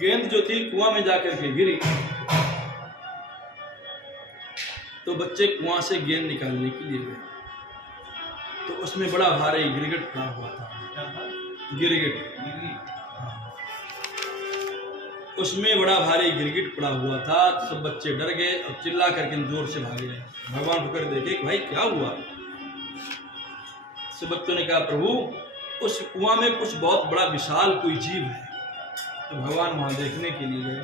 गेंद जो थी कुआं में जाकर के गिरी, तो बच्चे कुआं से गेंद निकालने के लिए गए, तो उसमें बड़ा भारी गिरगिट पड़ा हुआ था। गिरगिट, उसमें बड़ा भारी गिरगिट पड़ा हुआ था। तो सब बच्चे डर गए और चिल्ला करके जोर से भागे। भगवान होकर देखे कि भाई क्या हुआ। सब बच्चों ने कहा प्रभु उस कुआं में कुछ बहुत बड़ा विशाल कोई जीव है। तो भगवान वहां देखने के लिए गए,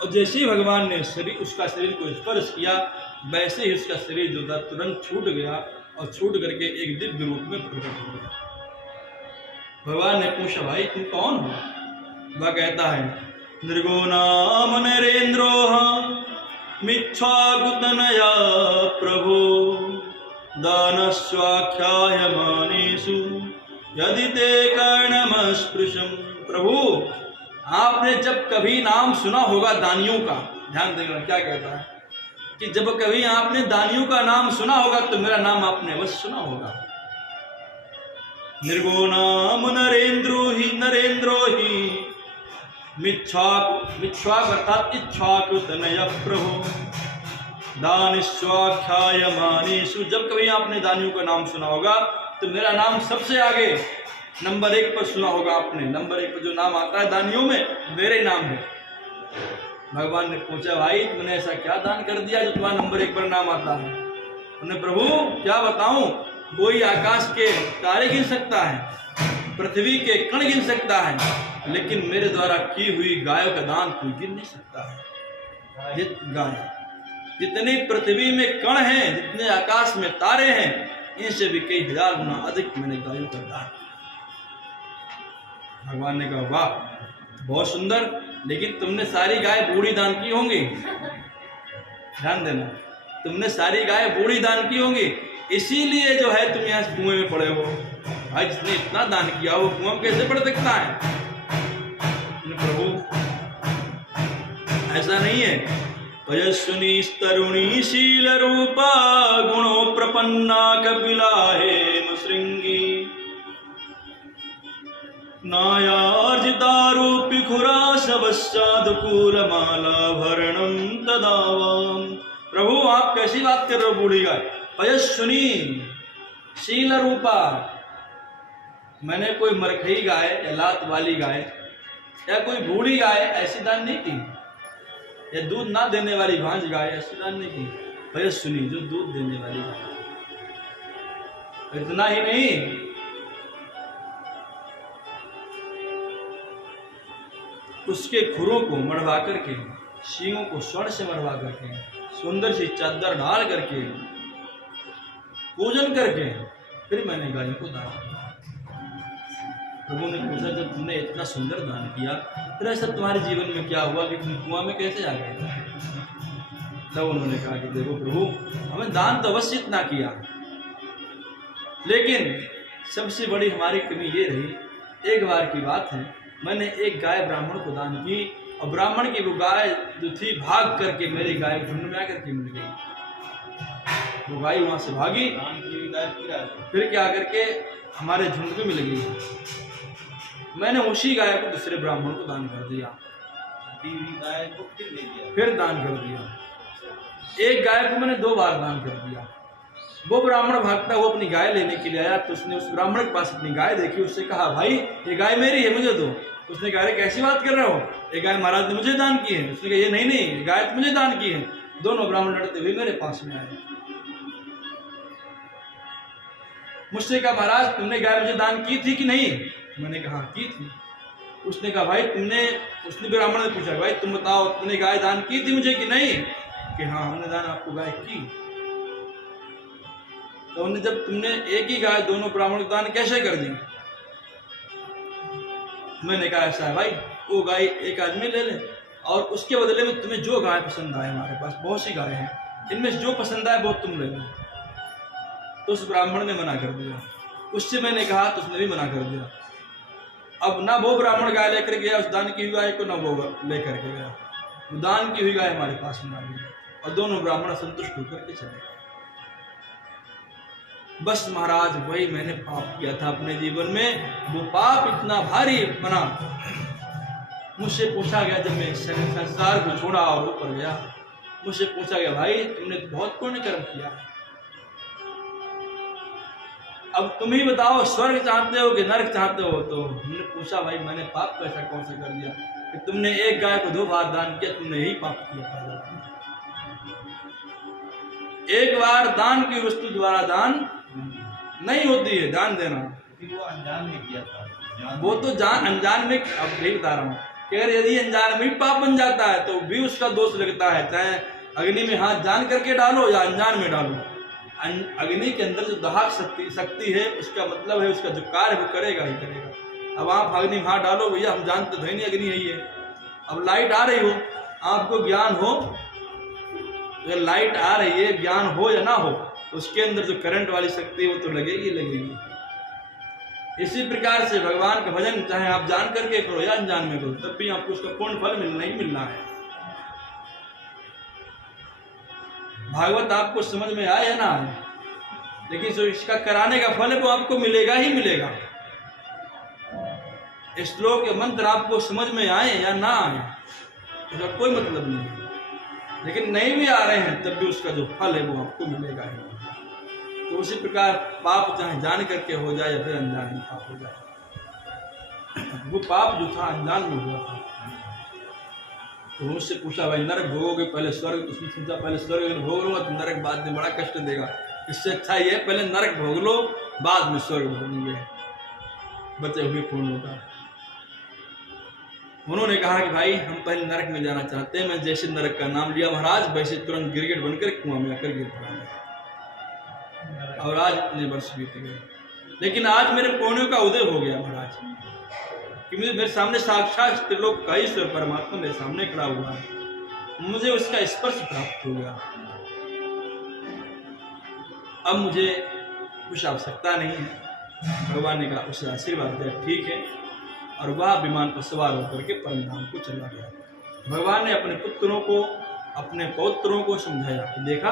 और जैसे ही भगवान ने उसका शरीर को स्पर्श किया, वैसे ही उसका शरीर जो था तुरंत छूट गया, और छूट करके एक दिव्य रूप में प्रकट हो गया। भगवान ने पूछा भाई तुम कौन हो? वह कहता है निर्गुणाम नरेन्द्रोऽहं मिच्छाकुतनया प्रभो दानस्वाख्यायमानेषु यदि ते कर्णमस्पृशं। प्रभु आपने जब कभी नाम सुना होगा दानियों का, ध्यान देना क्या कहता है कि जब कभी आपने दानियों का नाम सुना होगा तो मेरा नाम आपने अवश्य सुना होगा। निर्गुणाम नरेन्द्रो ही मिच्छ्वाक अर्थात इच्छाकृतनय प्रभो दानिस्वाख्यायमानेषु। जब कभी आपने दानियों का नाम सुना होगा तो मेरा नाम सबसे आगे नंबर 1 पर सुना होगा आपने। नंबर 1 पर जो नाम आता है दानियों में मेरे नाम है। भगवान ने पूछा भाई तुमने ऐसा क्या दान कर दिया जो तुम्हारा नंबर 1 पर नाम आता है? उन्हें प्रभु क्या बताऊं, कोई आकाश के तारे गिन सकता है, पृथ्वी के कण गिन सकता है, लेकिन मेरे द्वारा की हुई गायों का दान कोई गिन नहीं सकता है। ये गाय जितनी पृथ्वी में कण हैं, जितने आकाश में तारे हैं, इनसे भी कई हजार गुना अधिक मैंने गायों का दान। भगवान ने कहा वाह बहुत सुंदर, लेकिन तुमने सारी गाय बूढ़ी दान की होंगी। ध्यान देना, तुमने सारी गाय बूढ़ी दान की होंगी, इसीलिए जो है तुम यहाँ कुएं में पड़े हो। भाई जिसने इतना दान किया वो कुआं में कैसे पड़ सकता है? प्रभु ऐसा नहीं है। पयस्विनी तरुणी शील रूपा गुणो प्रपन्ना कपिलाहे मृंगी नायार्जितारूपी खुरा शवश्चादकूल माला भरणम तदावाम। प्रभु आप कैसी बात कर रहे हो बूढ़ी गाय? पयस्विनी शील रूपा, मैंने कोई मरखई गाय या लात वाली गाय या कोई बूढ़ी गाय ऐसी दान नहीं की, या दूध ना देने वाली भांज गाय ऐसी दान नहीं की। पयस्विनी जो दूध देने वाली गाय। इतना ही नहीं, उसके खुरों को मढ़वा करके, सींगों को स्वर्ण से मढ़वा करके, सुंदर सी चादर डाल करके, पूजन करके फिर मैंने गायों को दान किया। प्रभु ने पूछा जब तुमने इतना सुंदर दान किया फिर ऐसा तुम्हारे जीवन में क्या हुआ कि तुम कुआं में कैसे आ गए? तब उन्होंने कहा कि देखो प्रभु हमें दान तो अवश्य इतना किया, लेकिन सबसे बड़ी हमारी कमी ये रही, एक बार की बात है मैंने एक गाय ब्राह्मण को दान की, और ब्राह्मण की वो गाय जो थी भाग करके मेरी गाय झुंड में आकर के मिल गई। वो गाय वहां से भागी, फिर क्या करके हमारे झुंड में मिल गई। मैंने उसी गाय को दूसरे ब्राह्मण को दान कर दिया, फिर दान कर दिया। एक गाय को मैंने 2 बार दान कर दिया। वो ब्राह्मण भागता वो अपनी गाय लेने के लिए आया, तो उसने उस ब्राह्मण के पास अपनी गाय देखी, उससे कहा भाई ये गाय मेरी है, मुझे दो। उसने कहा अरे कैसी बात कर रहे हो, ये गाय महाराज ने मुझे दान की है। उसने कहा ये नहीं गाय तो मुझे दान की है। दोनों ब्राह्मण लड़ते हुए मेरे पास में आए, मुझसे कहा महाराज तुमने गाय मुझे दान की थी कि नहीं? मैंने कहा की थी। उसने कहा भाई उसने ब्राह्मण ने पूछा भाई तुम बताओ तुमने गाय दान की थी मुझे कि नहीं? कि हाँ हमने दान आपको गाय की। तो उन्हें जब तुमने एक ही गाय दोनों ब्राह्मण को दान कैसे कर दी? मैंने कहा ऐसा है भाई वो गाय एक आदमी ले ले, और उसके बदले में तुम्हें जो गाय पसंद आए, हमारे पास बहुत सी गाय हैं, इनमें से जो पसंद आए वो तुम ले लो। तो उस ब्राह्मण ने मना कर दिया। उससे मैंने कहा तो उसने भी मना कर दिया। अब ना वो ब्राह्मण गाय लेकर गया उस दान की हुई गाय को, ना वो लेकर के गया। दान की हुई गाय हमारे पास में आ गई और दोनों ब्राह्मण संतुष्ट होकर के चले गए। बस महाराज वही मैंने पाप किया था अपने जीवन में, वो पाप इतना भारी बना मुझसे पूछा गया, जब मैं संसार को छोड़ा और ऊपर गया, मुझसे पूछा गया भाई तुमने बहुत पुण्य कर्म किया, अब तुम ही बताओ स्वर्ग चाहते हो कि नरक चाहते हो। तो हमने पूछा भाई मैंने पाप कैसा कौन सा कर दिया कि तुमने एक गाय को 2 बार दान किया, तुमने यही पाप किया। एक बार दान की वस्तु द्वारा दान नहीं होती है, दान देना वो अनजान में किया था, वो तो अनजान में, अब यही बता रहा हूँ कि अगर यदि अनजान में पाप बन जाता है तो भी उसका दोष लगता है, चाहे अग्नि में हाथ जान करके डालो या अनजान में डालो। अग्नि के अंदर जो दाहक शक्ति है, उसका मतलब है उसका जो कार्य वो करेगा ही करेगा। अब आप अग्नि में हाथ डालो, भैया हम जानते तो नहीं अग्नि है ये। अब लाइट आ रही हो, आपको ज्ञान हो, अगर लाइट आ रही है ज्ञान हो या ना हो, उसके अंदर जो करंट वाली शक्ति है वो तो लगेगी लगेगी। इसी प्रकार से भगवान का भजन चाहे आप जान करके करो या अनजान में करो, तब भी आपको उसका पूर्ण फल मिलना ही मिलना है। भागवत आपको समझ में आए या ना आए, लेकिन जो इसका कराने का फल है वो आपको मिलेगा ही मिलेगा। श्लोक के मंत्र आपको समझ में आए या ना आए उसका कोई मतलब नहीं है, लेकिन नहीं भी आ रहे हैं तब भी उसका जो फल है वो आपको मिलेगा ही। तो उसी प्रकार पाप चाहे जान करके हो जाए या फिर अनजान में पाप हो जाए, वो पाप जो था अनजान में हुआ था। तो मुझसे पूछा भाई नरक भोगोगे पहले स्वर्ग, तो उसने सोचा पहले स्वर्ग भोग लूंगा तो नरक बाद में बड़ा कष्ट देगा, इससे अच्छा ये है पहले नरक भोग लो बाद में स्वर्ग भोगेंगे, बचे हुए पूर्ण होगा। उन्होंने कहा कि भाई हम पहले नरक में जाना चाहते हैं। मैं जैसे नरक का नाम लिया महाराज, वैसे तुरंत गिरगिट बनकर कुआं में आकर गिर पड़ा, और आज इतने वर्ष बीत गए। लेकिन आज मेरे पुण्यों का उदय हो गया महाराज, कि मेरे सामने साक्षात त्रिलोक का ईश्वर परमात्मा मेरे सामने खड़ा हुआ है, मुझे उसका स्पर्श प्राप्त हो गया। अब मुझे कुछ आवश्यकता नहीं है। भगवान ने कहा उसे आशीर्वाद दिया, ठीक है, और वह विमान पर सवार होकर के परम धाम को चला गया। भगवान ने अपने पुत्रों को, अपने पौत्रों को समझाया कि देखा,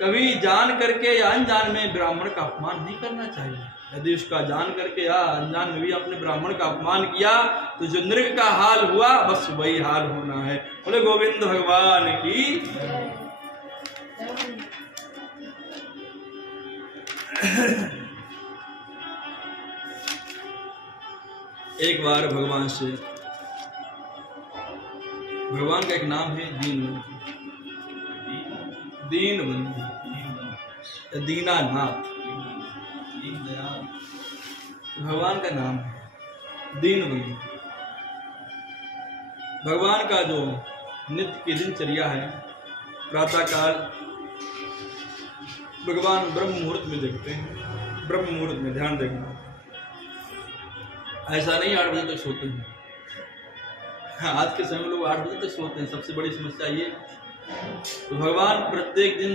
कभी जान करके या अनजान में ब्राह्मण का अपमान नहीं करना चाहिए। यदि उसका जान करके या अनजान में भी अपने ब्राह्मण का अपमान किया तो जो नृग का हाल हुआ बस वही हाल होना है। बोले गोविंद भगवान की। एक बार भगवान से, भगवान का एक नाम है दीनबंधु, दीनबंधु, दीनानाथ, भगवान का नाम है दीनबंधु। भगवान का जो नित्य की दिनचर्या है, प्रातःकाल भगवान ब्रह्म मुहूर्त में देखते हैं, ब्रह्म मुहूर्त में ध्यान देखना, ऐसा नहीं 8 बजे तक सोते हैं। आज के समय में लोग 8 बजे तक सोते हैं, सबसे बड़ी समस्या ये। तो भगवान प्रत्येक दिन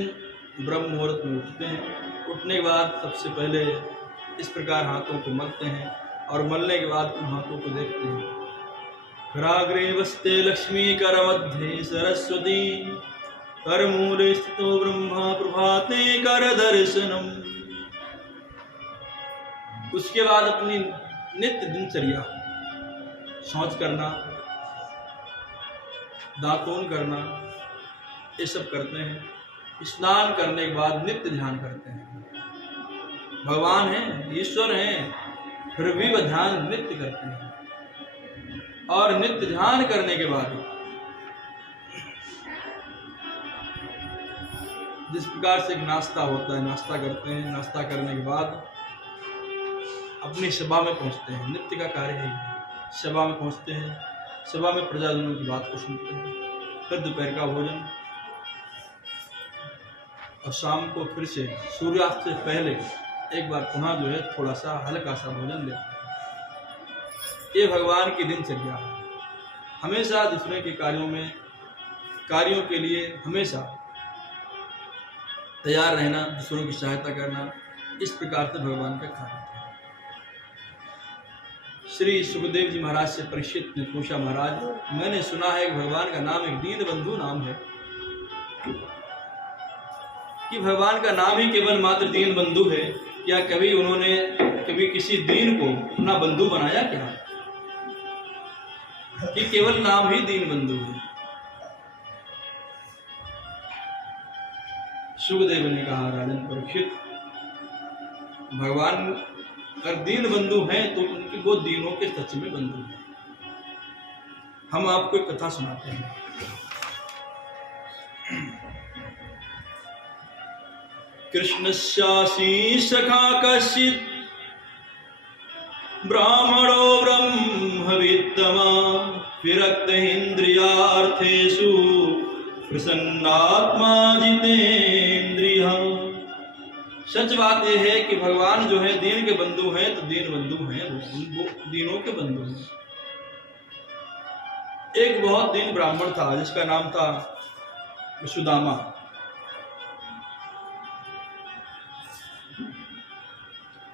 ब्रह्म मुहूर्त में उठते हैं, उठने के बाद सबसे पहले इस प्रकार हाथों को मलते हैं, और मलने के बाद उन हाथों को देखते हैं। कराग्रे वस्ते लक्ष्मी कर मध्य सरस्वती, कर मूले स्थितो ब्रह्मा प्रभाते कर दर्शनम। उसके बाद अपनी नित्य दिनचर्या, शौच करना, दातून करना, ये सब करते हैं। स्नान करने के बाद नित्य ध्यान करते हैं। भगवान हैं, ईश्वर हैं, फिर भी वह ध्यान नित्य करते हैं। और नित्य ध्यान करने के बाद जिस प्रकार से नाश्ता होता है, नाश्ता करते हैं, नाश्ता करने के बाद अपनी सभा में पहुंचते हैं। नित्य का कार्य है, सभा में पहुंचते हैं, सभा में प्रजाजनों की बात को सुनते हैं, फिर दोपहर का भोजन, और शाम को फिर से सूर्यास्त से पहले एक बार पुनः जो है थोड़ा सा हल्का सा भोजन लेते हैं। ये भगवान की दिनचर्या है। हमेशा दूसरे के कार्यों के लिए हमेशा तैयार रहना, दूसरों की सहायता करना, इस प्रकार से भगवान का कार्य है। श्री सुखदेव जी महाराज से परीक्षित ने पूछा, महाराज मैंने सुना है कि भगवान का नाम एक दीनबंधु नाम है, कि भगवान का नाम ही केवल मात्र दीनबंधु है, क्या कभी उन्होंने किसी दीन को अपना बंधु बनाया क्या? कि केवल नाम ही दीन बंधु है। सुखदेव ने कहा, राजन परीक्षित, भगवान अगर दीन बंधु हैं तो उनके वो दीनों के सच में बंधु हैं। हम आपको एक कथा सुनाते हैं। कृष्णस्यासी सखा कश्चित् ब्राह्मणो ब्रह्मवित्तमा विरक्त इंद्रियार्थेषु प्रसन्नात्मा जितेन्द्रियः। सच बात यह है कि भगवान जो है दीन के बंधु हैं, तो दीन बंधु हैं, वो दीनों के बंधु हैं। एक बहुत दीन ब्राह्मण था जिसका नाम था सुदामा।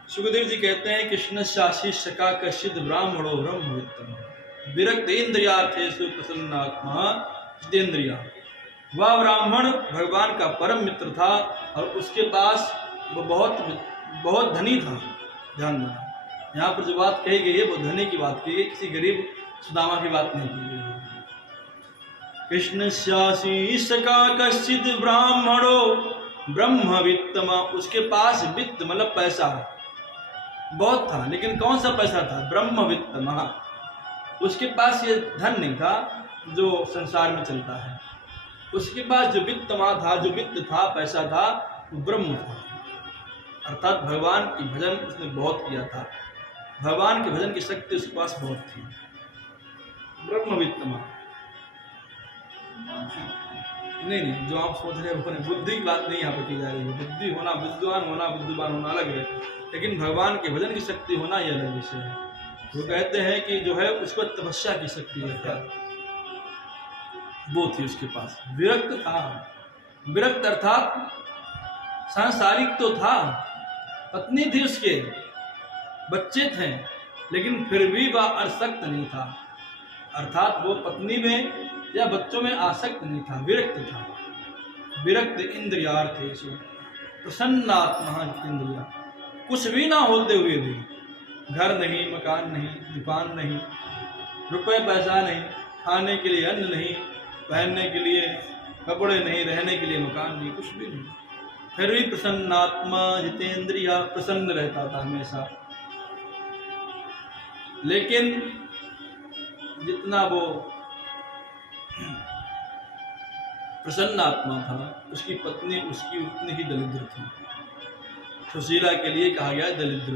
सुखदेव जी कहते हैं, कृष्ण शासी सका कश्चित् ब्राह्मणो ब्रह्मवित्तम विरक्त इंद्रियार्थेषु प्रसन्नात्मा जितेन्द्रियः। वह ब्राह्मण भगवान का परम मित्र था और उसके पास वो बहुत धनी था। ध्यान देना, यहाँ पर जो बात कही गई है वो धनी की बात की गई, किसी गरीब सुदामा की बात नहीं की गई। कृष्ण स्यासी सका कश्चित् ब्राह्मणो ब्रह्मवित्तमा, उसके पास वित्त मतलब पैसा बहुत था, लेकिन कौन सा पैसा था? ब्रह्मवित्तमा। उसके पास ये धन नहीं था जो संसार में चलता है। उसके पास जो वित्तमा था, जो वित्त था, पैसा था, वो ब्रह्म था, अर्थात भगवान की भजन उसने बहुत किया था। भगवान के भजन की शक्ति उसके पास बहुत थी। ब्रह्मवित्तमा नहीं, जो आप सोच रहे हैं वो बुद्धि की बात नहीं यहाँ पर की जा रही है। बुद्धि होना, विद्वान होना, बुद्धिमान होना अलग है, लेकिन भगवान के भजन की शक्ति होना यह अलग विषय है। वो कहते हैं कि जो है उसको तपस्या की शक्ति है, वो थी उसके पास। विरक्त था, विरक्त अर्थात सांसारिक तो था, पत्नी थी उसके, बच्चे थे, लेकिन फिर भी वह आसक्त नहीं था, अर्थात वो पत्नी में या बच्चों में आसक्त नहीं था, विरक्त था। विरक्त इंद्रियार्थेषु प्रसन्नात्मा जितेन्द्रियः। कुछ भी ना होते हुए भी, घर नहीं, मकान नहीं, दुकान नहीं, रुपए पैसा नहीं, खाने के लिए अन्न नहीं, पहनने के लिए कपड़े नहीं, रहने के लिए मकान नहीं, कुछ भी नहीं, फिर भी प्रसन्नात्मा जितेन्द्रियः, प्रसन्न रहता था हमेशा। लेकिन जितना वो प्रसन्न आत्मा था, उसकी पत्नी उसकी उतनी ही दरिद्र थी। सुशीला के लिए कहा गया दरिद्र।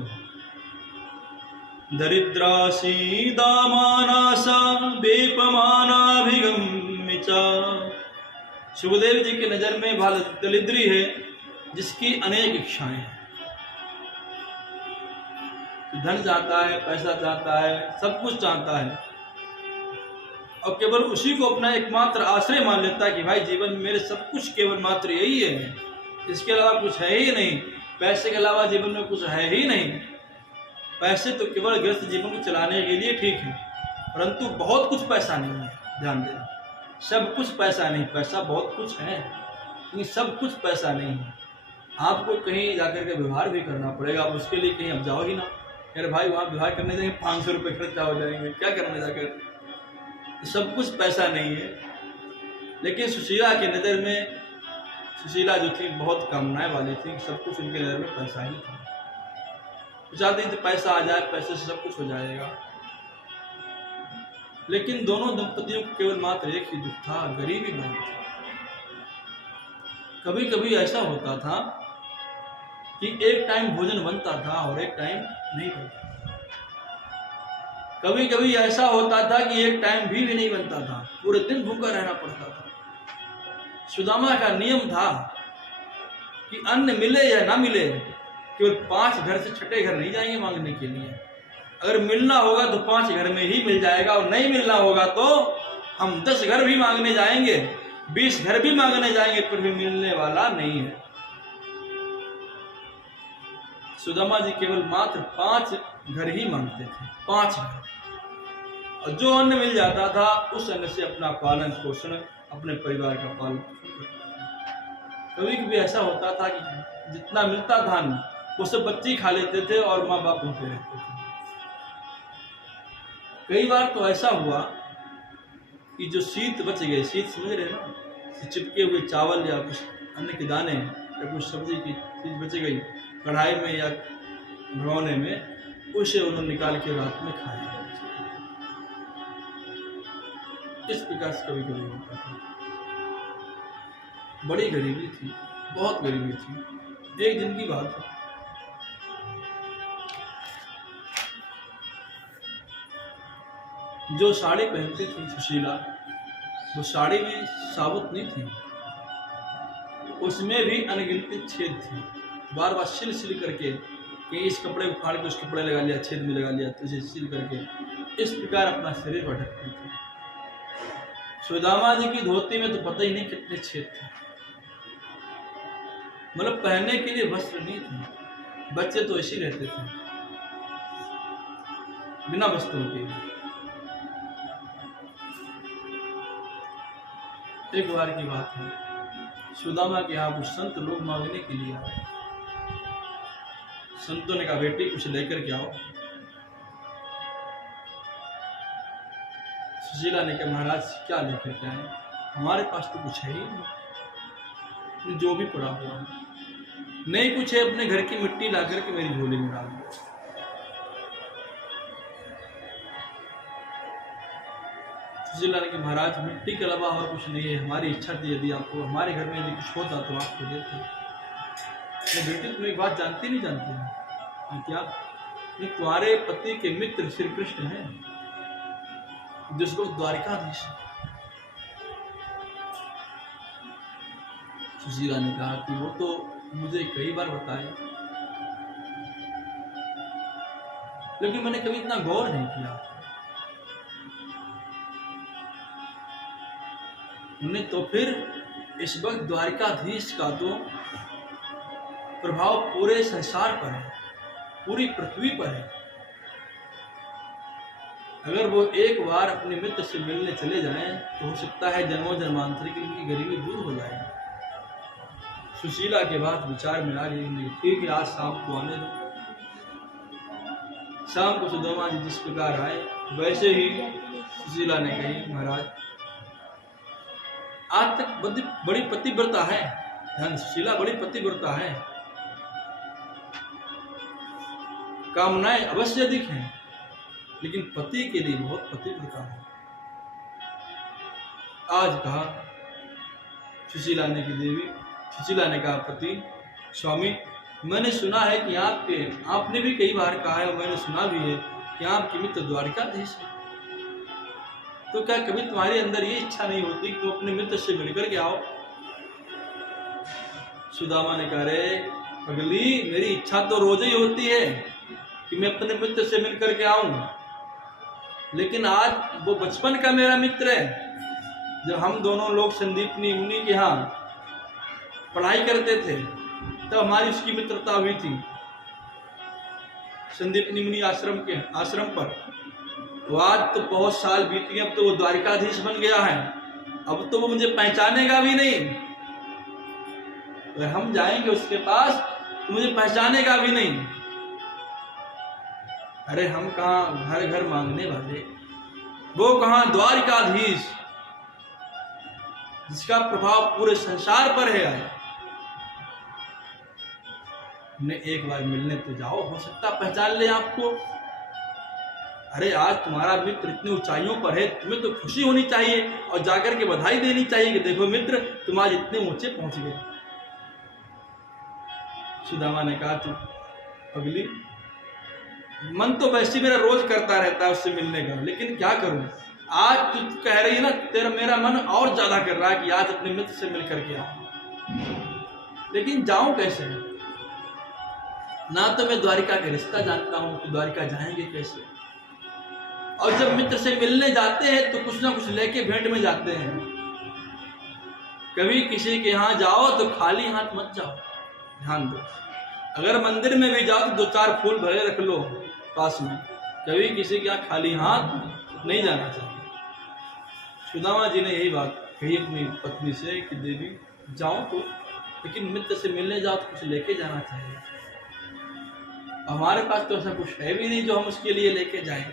दरिद्रासी दामानासा वेपमानाभिगम्यचा। सुखदेव जी की नजर में वह दरिद्री है जिसकी अनेक इच्छाएं हैं। धन चाहता है, पैसा चाहता है, सब कुछ चाहता है, और केवल उसी को अपना एकमात्र आश्रय मान लेता है कि भाई जीवन में मेरे सब कुछ केवल मात्र यही है, इसके अलावा कुछ है ही नहीं, पैसे के अलावा जीवन में कुछ है ही नहीं। पैसे तो केवल गृहस्थ जीवन को चलाने के लिए ठीक है, परंतु बहुत कुछ पैसा नहीं है। ध्यान देना, सब कुछ पैसा नहीं, पैसा बहुत कुछ है लेकिन सब कुछ पैसा नहीं है। आपको कहीं जाकर के व्यवहार भी करना पड़ेगा, आप उसके लिए कहीं अब जाओ ही ना, अरे भाई वहाँ व्यवहार करने जाएंगे 500 रुपये खर्चा हो जाएंगे, क्या करने जाकर। सब कुछ पैसा नहीं है। लेकिन सुशीला की नज़र में, सुशीला जो थी बहुत कामनाएं वाली थी, सब कुछ उनकी नज़र में पैसा ही था। चाहती थी पैसा आ जाए, पैसे से सब कुछ हो जाएगा। लेकिन दोनों दंपतियों को केवल मात्र एक ही दुख था, गरीबी बहुत थी। कभी कभी ऐसा होता था कि एक टाइम भोजन बनता था और एक टाइम नहीं बनता। कभी कभी ऐसा होता था कि एक टाइम भी नहीं बनता था, पूरे दिन भूखा रहना पड़ता था। सुदामा का नियम था कि अन्न मिले या ना मिले, केवल 5 घर से छठे घर नहीं जाएंगे मांगने के लिए। अगर मिलना होगा तो 5 घर में ही मिल जाएगा, और नहीं मिलना होगा तो हम 10 घर भी मांगने जाएंगे, 20 घर भी मांगने जाएंगे, फिर भी मिलने वाला नहीं है। सुदामा जी केवल मात्र 5 घर ही मांगते थे, 5 घर, और जो अन्न मिल जाता था उस अन्न से अपना पालन पोषण, अपने परिवार का पालन पोषण करते थे। कभी कभी ऐसा होता था कि जितना मिलता था अन्न वो सब बच्चे खा लेते थे और माँ बाप भूखे रहते थे। कई बार तो ऐसा हुआ कि जो शीत बच गए, शीत समझ रहे हैं ना, कि चिपके हुए चावल या कुछ अन्न के दाने या कुछ सब्जी की चीज़ बच गई कढ़ाई में या भगोने में, उसे उन्होंने निकाल के रात में खाया। इस प्रकार से कभी कभी होता था। बड़ी गरीबी थी, बहुत गरीबी थी। एक दिन की बात है, जो साड़ी पहनती थी सुशीला, वो साड़ी भी साबुत नहीं थी, उसमें भी अनगिनती छेद थे। बार बार सिल सिल करके कि इस कपड़े को फाड़ के उस कपड़े लगा लिया, छेद में लगा लिया, तो इसे सिल करके इस प्रकार अपना शरीर पर ढकती थी। सुदामा जी की धोती में तो पता ही नहीं कितने छेद थे, मतलब पहनने के लिए वस्त्र नहीं थे। बच्चे तो ऐसे ही रहते थे बिना वस्त्रों के। एक बार की बात है, सुदामा के यहाँ कुछ संत लोग मांगने के लिए आए। संतों ने कहा बेटी कुछ लेकर के आओ। सुशीला ने कहा महाराज क्या लेकर के आए, हमारे पास तो कुछ है ही नहीं, जो भी पड़ा हुआ नहीं कुछ है, अपने घर की मिट्टी ला करके मेरी झोली में डाल दो। सुशीला ने कहा महाराज मिट्टी के अलावा और कुछ नहीं है, हमारी इच्छा थी यदि आपको हमारे घर में यदि कुछ होता तो आपको देते। बेटी तुम एक बात जानती नहीं जानती है क्या, तुम्हारे पति के मित्र श्री कृष्ण हैं, जिसको द्वारिकाधीश। सुशीला ने कहा कि वो तो मुझे कई बार बताया, लेकिन मैंने कभी इतना गौर नहीं किया। उन्हें तो फिर इस वक्त द्वारिकाधीश का तो प्रभाव पूरे संसार पर है, पूरी पृथ्वी पर है। अगर वो एक बार अपने मित्र से मिलने चले जाएं तो हो सकता है जन्मों जन्मांतर की इनकी गरीबी दूर हो जाए। सुशीला के बाद विचार में आ गई, ठीक है आज शाम को आने दो। शाम को सुदामा जी जिस प्रकार आए वैसे ही सुशीला ने कही महाराज आज तक बड़ी पतिव्रता है, ध्यान सुशीला बड़ी पतिव्रता है, कामनाएं अवश्य अधिक हैं, लेकिन पति के लिए बहुत पतिव्रता है। आज कहा सुशीला ने की देवी, सुशीला ने कहा पति स्वामी मैंने सुना है कि आपने भी कई बार कहा है और मैंने सुना भी है कि आपके मित्र द्वारिकाधीश है, तो क्या कभी तुम्हारे अंदर ये इच्छा नहीं होती कि तुम अपने मित्र से मिलकर के आओ। सुदामा ने कहा रे पगली मेरी इच्छा तो रोज ही होती है कि मैं अपने मित्र से मिलकर के आऊं, लेकिन आज वो बचपन का मेरा मित्र है। जब हम दोनों लोग संदीपनी मुनि के यहाँ पढ़ाई करते थे तब हमारी उसकी मित्रता हुई थी, संदीपनी मुनि आश्रम पर। तो आज तो बहुत साल बीत गए, अब तो वो द्वारिकाधीश बन गया है, अब तो वो मुझे पहचानेगा भी नहीं। अगर हम जाएंगे उसके पास तो मुझे पहचानेगा भी नहीं। अरे हम कहाँ घर घर मांगने वाले, वो कहाँ द्वारिकाधीश जिसका प्रभाव पूरे संसार पर है। ने एक बार मिलने तो जाओ, हो सकता पहचान ले आपको। अरे आज तुम्हारा मित्र इतनी ऊंचाइयों पर है, तुम्हें तो खुशी होनी चाहिए और जाकर के बधाई देनी चाहिए कि देखो मित्र तुम आज इतने ऊंचे पहुंच गए। सुदामा ने कहा तू अगली मन तो वैसे मेरा रोज करता रहता है उससे मिलने का, लेकिन क्या करूं आज तू कह रही है ना, तेरा मेरा मन और ज्यादा कर रहा है कि आज अपने मित्र से मिल करके आऊं, लेकिन जाऊं कैसे? ना तो मैं द्वारिका का रिश्ता जानता हूं कि द्वारिका जाएंगे कैसे, और जब मित्र से मिलने जाते हैं तो कुछ ना कुछ लेके भेंट में जाते हैं। कभी किसी के यहाँ जाओ तो खाली हाथ मत जाओ, ध्यान दो। अगर मंदिर में भी जाओ तो 2-4 फूल भरे रख लो पास में, कभी किसी के यहाँ खाली हाथ नहीं जाना चाहिए। सुदामा जी ने यही बात कही अपनी पत्नी से कि देवी जाओ तो, लेकिन मित्र से मिलने जाओ तो कुछ लेके जाना चाहिए। हमारे पास तो ऐसा कुछ है भी नहीं जो हम उसके लिए लेके जाएं।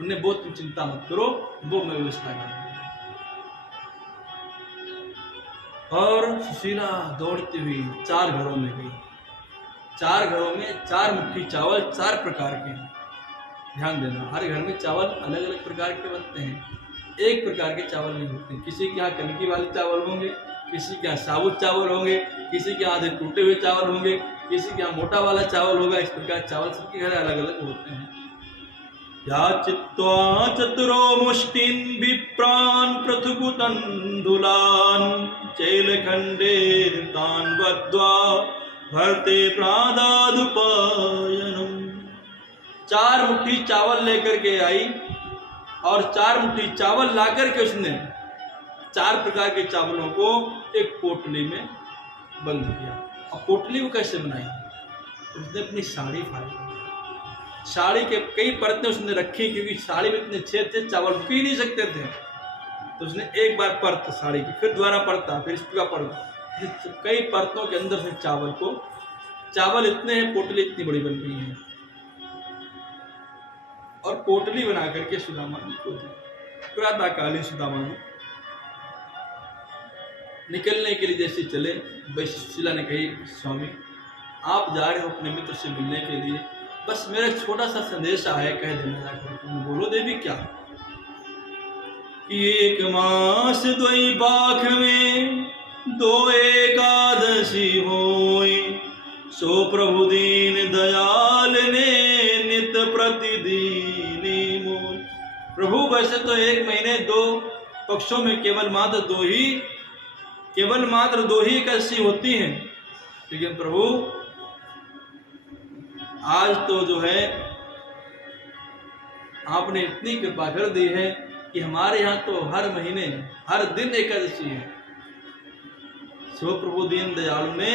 उन्हें बहुत तुम चिंता मत करो, वो मैं व्यवस्था करूंगा। और सुशीला दौड़ती हुई 4 घरों में गई। 4 घरों में 4 मुट्ठी चावल 4 प्रकार के। ध्यान देना, हर घर में चावल अलग अलग प्रकार के बनते हैं, एक प्रकार के चावल नहीं होते। किसी के यहाँ कनकी वाले चावल होंगे, किसी के यहाँ साबुत चावल होंगे, किसी के यहाँ आधे टूटे हुए चावल होंगे, किसी के यहाँ मोटा वाला चावल होगा। इस प्रकार चावल सबके घर अलग अलग होते हैं। या चित्वा चतुरो मुष्टिन विप्रान पृथुकुतंदुलान चैलखंडेन तान बद्ध्वा भरते प्रादादुपायनम। 4 मुट्ठी चावल लेकर के आई और 4 मुट्ठी चावल लाकर के उसने 4 प्रकार के चावलों को एक पोटली में बंद किया। अब पोटली वो कैसे बनाई? उसने अपनी साड़ी फाड़ी, साड़ी के कई परतें उसने रखी, क्योंकि साड़ी में इतने छेद थे चावल रुक ही नहीं सकते थे। तो उसने एक बार परत साड़ी की, फिर दोबारा परता, फिर इसका परत, कई परतों के अंदर से चावल इतने हैं, पोटली इतनी बड़ी बन गई है। और पोटली बना करके सुदामा जी को दी। प्रातःकालीन सुदामा जी निकलने के लिए जैसे चले, सुशीला ने कही, स्वामी आप जा रहे हो अपने मित्र से मिलने के लिए, बस मेरा छोटा सा संदेश है, कह देना जाकर। बोलो देवी क्या? कि 1 मास 2 बाख में 2 एकादशी होई, सो प्रभु दीन दयाल ने नित प्रतिदिन मोल। प्रभु वैसे तो 1 महीने 2 पक्षों में केवल मात्र 2 ही एकादशी होती हैं, लेकिन प्रभु आज तो जो है आपने इतनी कृपा कर दी है कि हमारे यहाँ तो हर महीने हर दिन एकादशी है। सो प्रभु दीन दयालु ने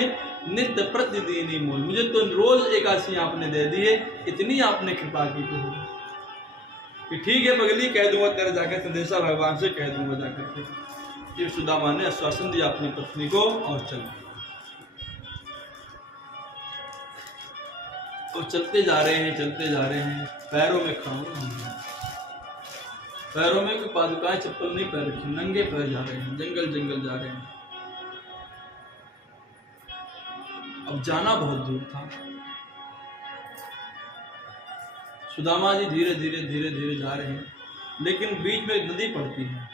नित्य प्रतिदिन मोल, मुझे तो रोज एकादशी आपने दे दी है, इतनी आपने कृपा की प्रभु कि ठीक है पगली, कह दूंगा तेरा जाकर संदेशा भगवान से कह दूंगा जाकर के। ये सुदामा ने आश्वासन दिया अपनी पत्नी को और चल। और चलते जा रहे हैं, पैरों में खाऊं, पैरों में कोई पादुकाएं चप्पल नहीं पहन रखी, नंगे पैर जा रहे हैं, जंगल जा रहे हैं। अब जाना बहुत दूर था। सुदामा जी धीरे धीरे जा रहे हैं, लेकिन बीच में एक नदी पड़ती है।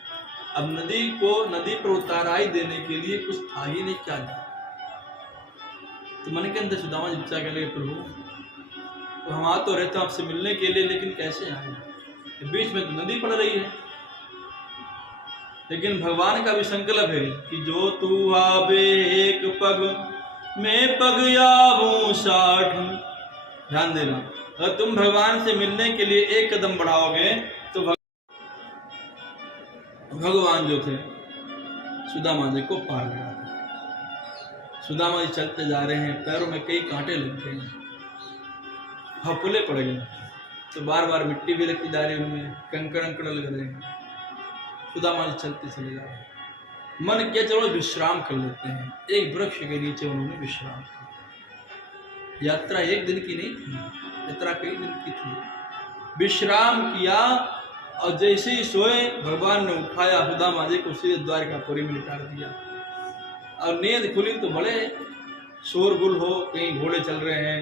अब नदी पर उताराई देने के लिए कुछ था ही नहीं, क्या जाए। तो मन के अंदर सुदामा जी विचार कर लगे, प्रभु तो हम आ तो रहते हैं आपसे मिलने के लिए, लेकिन कैसे आए? बीच में तो नदी पड़ रही है। लेकिन भगवान का भी संकल्प है कि जो तू आवे 1 पग मैं पग आऊं 60। ध्यान देना, अगर तुम भगवान से मिलने के लिए 1 कदम बढ़ाओगे तो भगवान जो थे सुदामा जी को पार लगा थे। सुदामा जी चलते जा रहे हैं, पैरों में कई कांटे लग गए, हफले पड़ गए, तो बार मिट्टी भी लगती जा रही है, उनमें कंकड़ लग रहे हैं। सुदामा जी चलते चले जा रहे हैं। मन किया चलो विश्राम कर लेते हैं। एक वृक्ष के नीचे उन्होंने विश्राम किया। यात्रा 1 दिन की नहीं थी, यात्रा कई दिन की थी। विश्राम किया और जैसे ही सोए भगवान ने उठाया सुदामा जी को, सीधे द्वारकापुरी में लिटा दिया। और नींद खुली तो बड़े शोरगुल हो, कहीं घोड़े चल रहे हैं,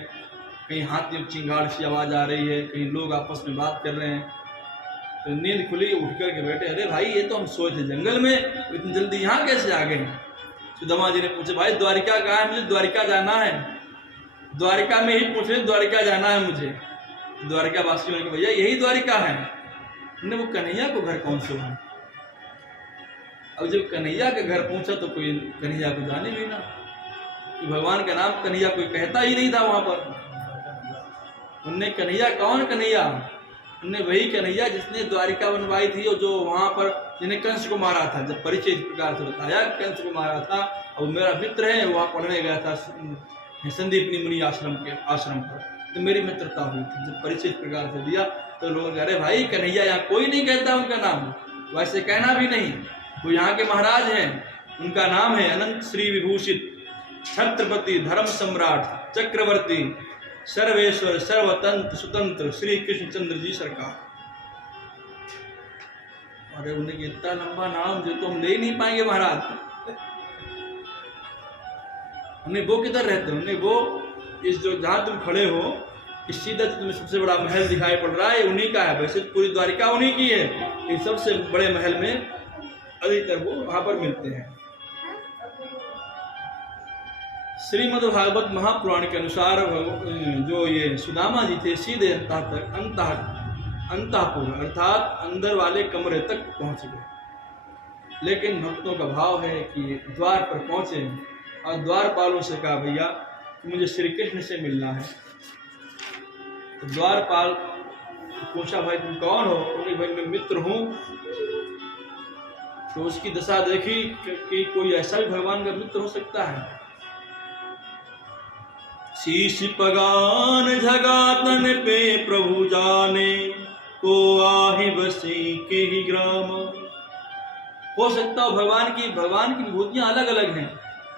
कहीं हाथी चिंगाड़ सी आवाज आ रही है, कहीं लोग आपस में बात कर रहे हैं। तो नींद खुली, उठ करके बैठे, अरे भाई ये तो हम सोए थे जंगल में, इतनी जल्दी यहाँ कैसे आ गए? सुदामा जी ने पूछा, भाई द्वारिका कहाँ है? मुझे द्वारिका जाना है, द्वारिका में ही पूछ रहे, द्वारिका जाना है मुझे। द्वारिका वासियों ने कहा, भैया यही द्वारिका है। उन्होंने वो कन्हैया को घर कौन से वहां? अब जब कन्हैया के घर पहुंचा तो कोई कन्हैया को जाने भी ना, कि भगवान का नाम कन्हैया कोई कहता ही नहीं था वहां पर। उनने कन्हैया, कौन कन्हैया? उनने वही कन्हैया जिसने द्वारिका बनवाई थी और जो वहां पर जिन्हें कंस को मारा था। जब परिचय इस प्रकार से बताया, कंस को मारा था और मेरा मित्र है, वहां पढ़ने गया था संदीपनी मुनि आश्रम पर, तो मेरी मित्रता हुई थी। जब परिचय इस प्रकार से दिया तो लोग कह रहे, भाई कन्हैया यहाँ कोई नहीं कहता उनका नाम, वैसे कहना भी नहीं, वो यहाँ के महाराज हैं, उनका नाम है अनंत श्री विभूषित छत्रपति धर्म सम्राट चक्रवर्ती सर्वेश्वर सर्वतंत्र स्वतंत्र श्री कृष्णचंद्र जी सरकार। अरे उन्हें इतना लंबा नाम जो तो हम ले नहीं पाएंगे महाराज। उन्हें वो किधर रहते हैं, उन्हें वो इस जो जहाँ तुम खड़े हो इस सीधा जो तुम्हें सबसे बड़ा महल दिखाई पड़ रहा है उन्हीं का है। वैसे पूरी द्वारिका उन्हीं की है, इस सबसे बड़े महल में अधिकतर वो वहां पर मिलते हैं। श्रीमद् भागवत महापुराण के अनुसार जो ये सुदामा जी थे सीधे अंतःपुर अर्थात अंदर वाले कमरे तक पहुंच गए। लेकिन भक्तों का भाव है कि द्वार पर पहुंचे और द्वारपालों से कहा भैया मुझे श्री कृष्ण से मिलना है। तो द्वारपाल पूछा भाई तुम कौन हो? बोले भाई मैं मित्र हूं। तो उसकी दशा देखी कि कोई ऐसा भी भगवान का मित्र हो सकता है। शीश पगान झगातन पे प्रभु जाने को आहि बसी के ही ग्राम। हो सकता है भगवान की विभूतियां अलग अलग हैं।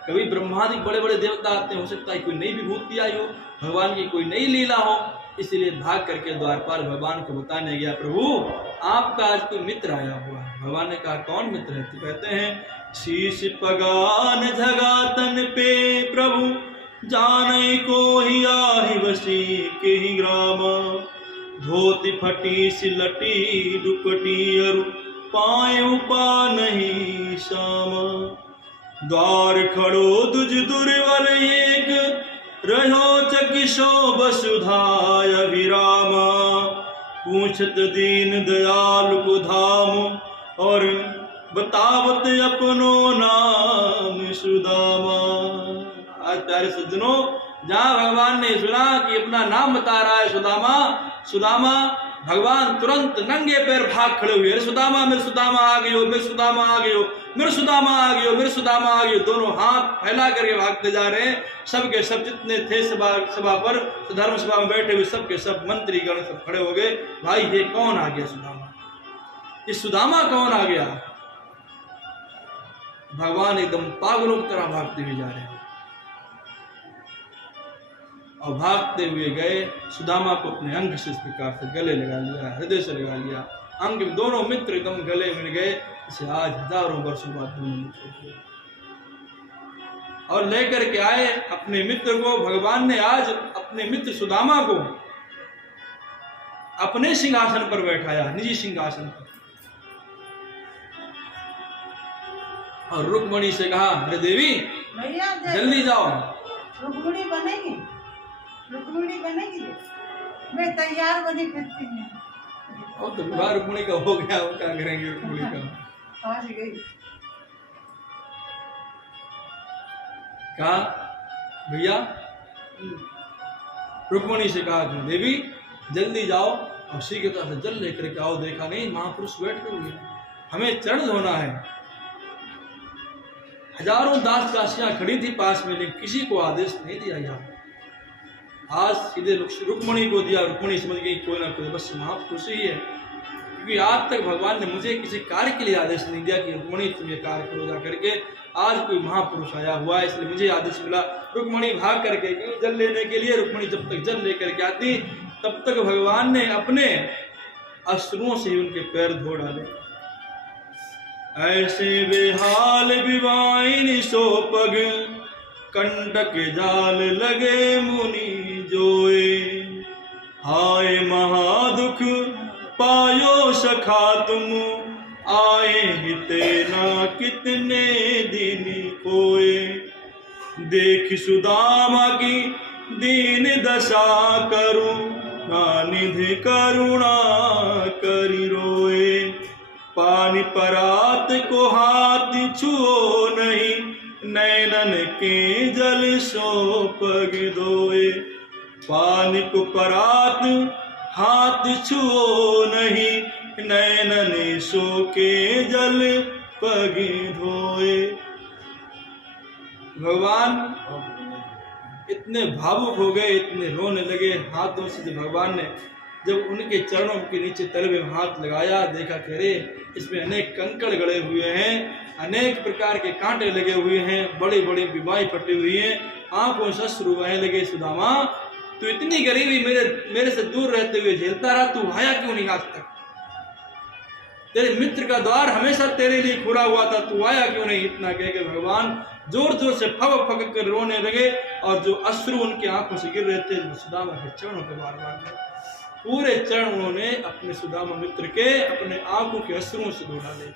कभी ब्रह्मादि बड़े बड़े देवता आते हैं, हो सकता है कोई नई विभूति आई हो, भगवान की कोई नई लीला हो, इसलिए भाग करके द्वारपाल भगवान को बताने गया प्रभु आपका आज कोई मित्र आया हुआ है। भगवान ने कहा कौन मित्र है? तो कहते हैं शीश पगान झगातन पे प्रभु जाने को ही आहि बसी के ही ग्राम। धोती फटी सिलटी दुपटी अरु पायु पा नहीं शाम। द्वार खड़ो दुज दुर्बल एक रहो चकिशो वसुधाय विराम। पूछत दीन दयाल को धाम और बतावत अपनो नाम सुदामा। आज प्यारे सज्जनों जहाँ भगवान ने सुना कि अपना नाम बता रहा है सुदामा, सुदामा भगवान तुरंत नंगे पैर भाग खड़े हुए। अरे सुदामा मेरे सुदामा आ गए हो, मेरे सुदामा आ गए हो, मेरे सुदामा आ गए हो, मेरे सुदामा आ गए हो। दोनों हाथ फैला करके भागते जा रहे हैं। सबके सब जितने थे सभा पर धर्म सभा में बैठे हुए सबके सब मंत्री गण सब खड़े हो गए। भाई ये कौन आ गया सुदामा? ये सुदामा कौन आ गया? भगवान एकदम पागलों की तरह भागते हुए जा रहे हैं और भागते हुए गए। सुदामा को अपने अंग से इस प्रकार से गले लगा लिया, हृदय से लगा लिया। अंग में दोनों मित्र एकदम गले मिल गए। इसे आज हजारों वर्षों बाद दोनों मित्र और लेकर के आए अपने मित्र को। भगवान ने आज अपने मित्र सुदामा को अपने सिंहासन पर बैठाया, निजी सिंहासन पर, और रुक्मणी से कहा अरे देवी जल्दी जाओ। रुक्मणी बनेगी, रुक्मणी बनेगी, मैं तैयार बनी फिरती हूँ। और तो विवाह रुक्मणी का हो गया, वो क्या करेंगे रुक्मणी का? पहुंच गई। कहा भैया रुक्मणी से कहा देवी जल्दी जाओ और शीघ्रता से जल लेकर के आओ। देखा नहीं महापुरुष बैठे हुए, हमें चरण धोना है। हजारों दास दासियां खड़ी थी पास में, लेकिन किसी को आदेश नहीं दिया यहाँ। आज सीधे रुक्मणी को दिया। रुक्मणी समझ गई कोई ना कोई बस महापुरुष ही है, क्योंकि आज तक भगवान ने मुझे किसी कार्य के लिए आदेश नहीं दिया कि रुक्मणी तुम ये कार्य करो जा करके। आज कोई महापुरुष आया हुआ है इसलिए मुझे आदेश मिला। रुक्मणी भाग करके गई जल लेने के लिए। रुक्मणी जब तक जल लेकर के आती तब तक भगवान ने अपने अश्रुओं से उनके पैर धो डाले। ऐसे बेहाल विवाहिनी सो पग कंटक जाल लगे मुनि जोए। हाय महादुख पायो सखा तुम आए हिते ना कितने दिन कोए। देख सुदामा की दीन दशा करूं ना निधि करुणा करी रोए। पानी परात को हाथ छुओ नहीं नैनन के जल सो पग धोए। पानी को परात हाथ छुओ नहीं नैनन सो के जल पग धोए। भगवान इतने भावुक हो गए, इतने रोने लगे हाथों से। जब भगवान ने जब उनके चरणों के नीचे तलवे में हाथ लगाया, देखा कि अरे इसमें अनेक कंकड़ गड़े हुए हैं, अनेक प्रकार के कांटे लगे हुए हैं, बड़ी बड़ी बीमारी फटी हुई हैं, आंखों से अश्रु बहने लगे। सुदामा तू इतनी गरीबी मेरे से दूर रहते हुए झेलता रहा, तू आया क्यों नहीं आज तक? तेरे मित्र का द्वार हमेशा तेरे लिए खुला हुआ था, तू आया क्यों नहीं? इतना कह के भगवान जोर जोर से फक फक कर रोने लगे और जो अश्रु उनकी आंखों से गिर रहे थे सुदामा के चरणों के बार बार पूरे चरण उन्होंने अपने सुदामा मित्र के अपने आंखों के अश्रुओं से धो डाले।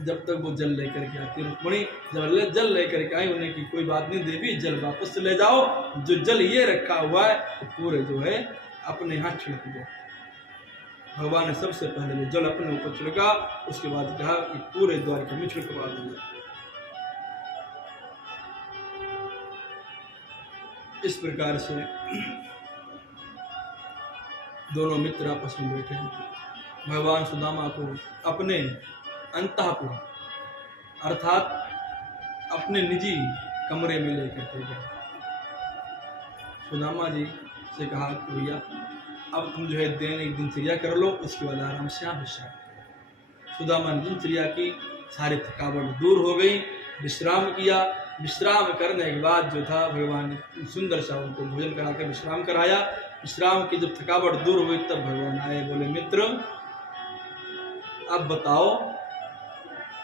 जब तक वो जल लेकर के आती रुक्मिणी, जब जल लेकर के आई, उन्हें की कोई बात नहीं देवी, जल वापस ले जाओ, जो जल ये रखा हुआ है तो पूरे जो है अपने यहाँ छिड़क दो। भगवान ने सबसे पहले जल अपने ऊपर छिड़का, उसके बाद कहा कि पूरे द्वारका में छिड़कवा दो। इस प्रकार से दोनों मित्र आपस में बैठे। भगवान सुदामा को अपने अंतःपुर अर्थात अपने निजी कमरे में लेकर के गए। सुदामा जी से कहा कि भैया अब तुम जो है दैनिक दिनचर्या कर लो, उसके बाद आराम से आप विश्राम। सुदामा ने दिनचर्या की, सारी थकावट दूर हो गई, विश्राम किया। विश्राम करने के बाद जो था भगवान ने सुंदर सा उनको भोजन कराकर विश्राम कराया। विश्राम की जब थकावट दूर हुई तब भगवान आए, बोले मित्र अब बताओ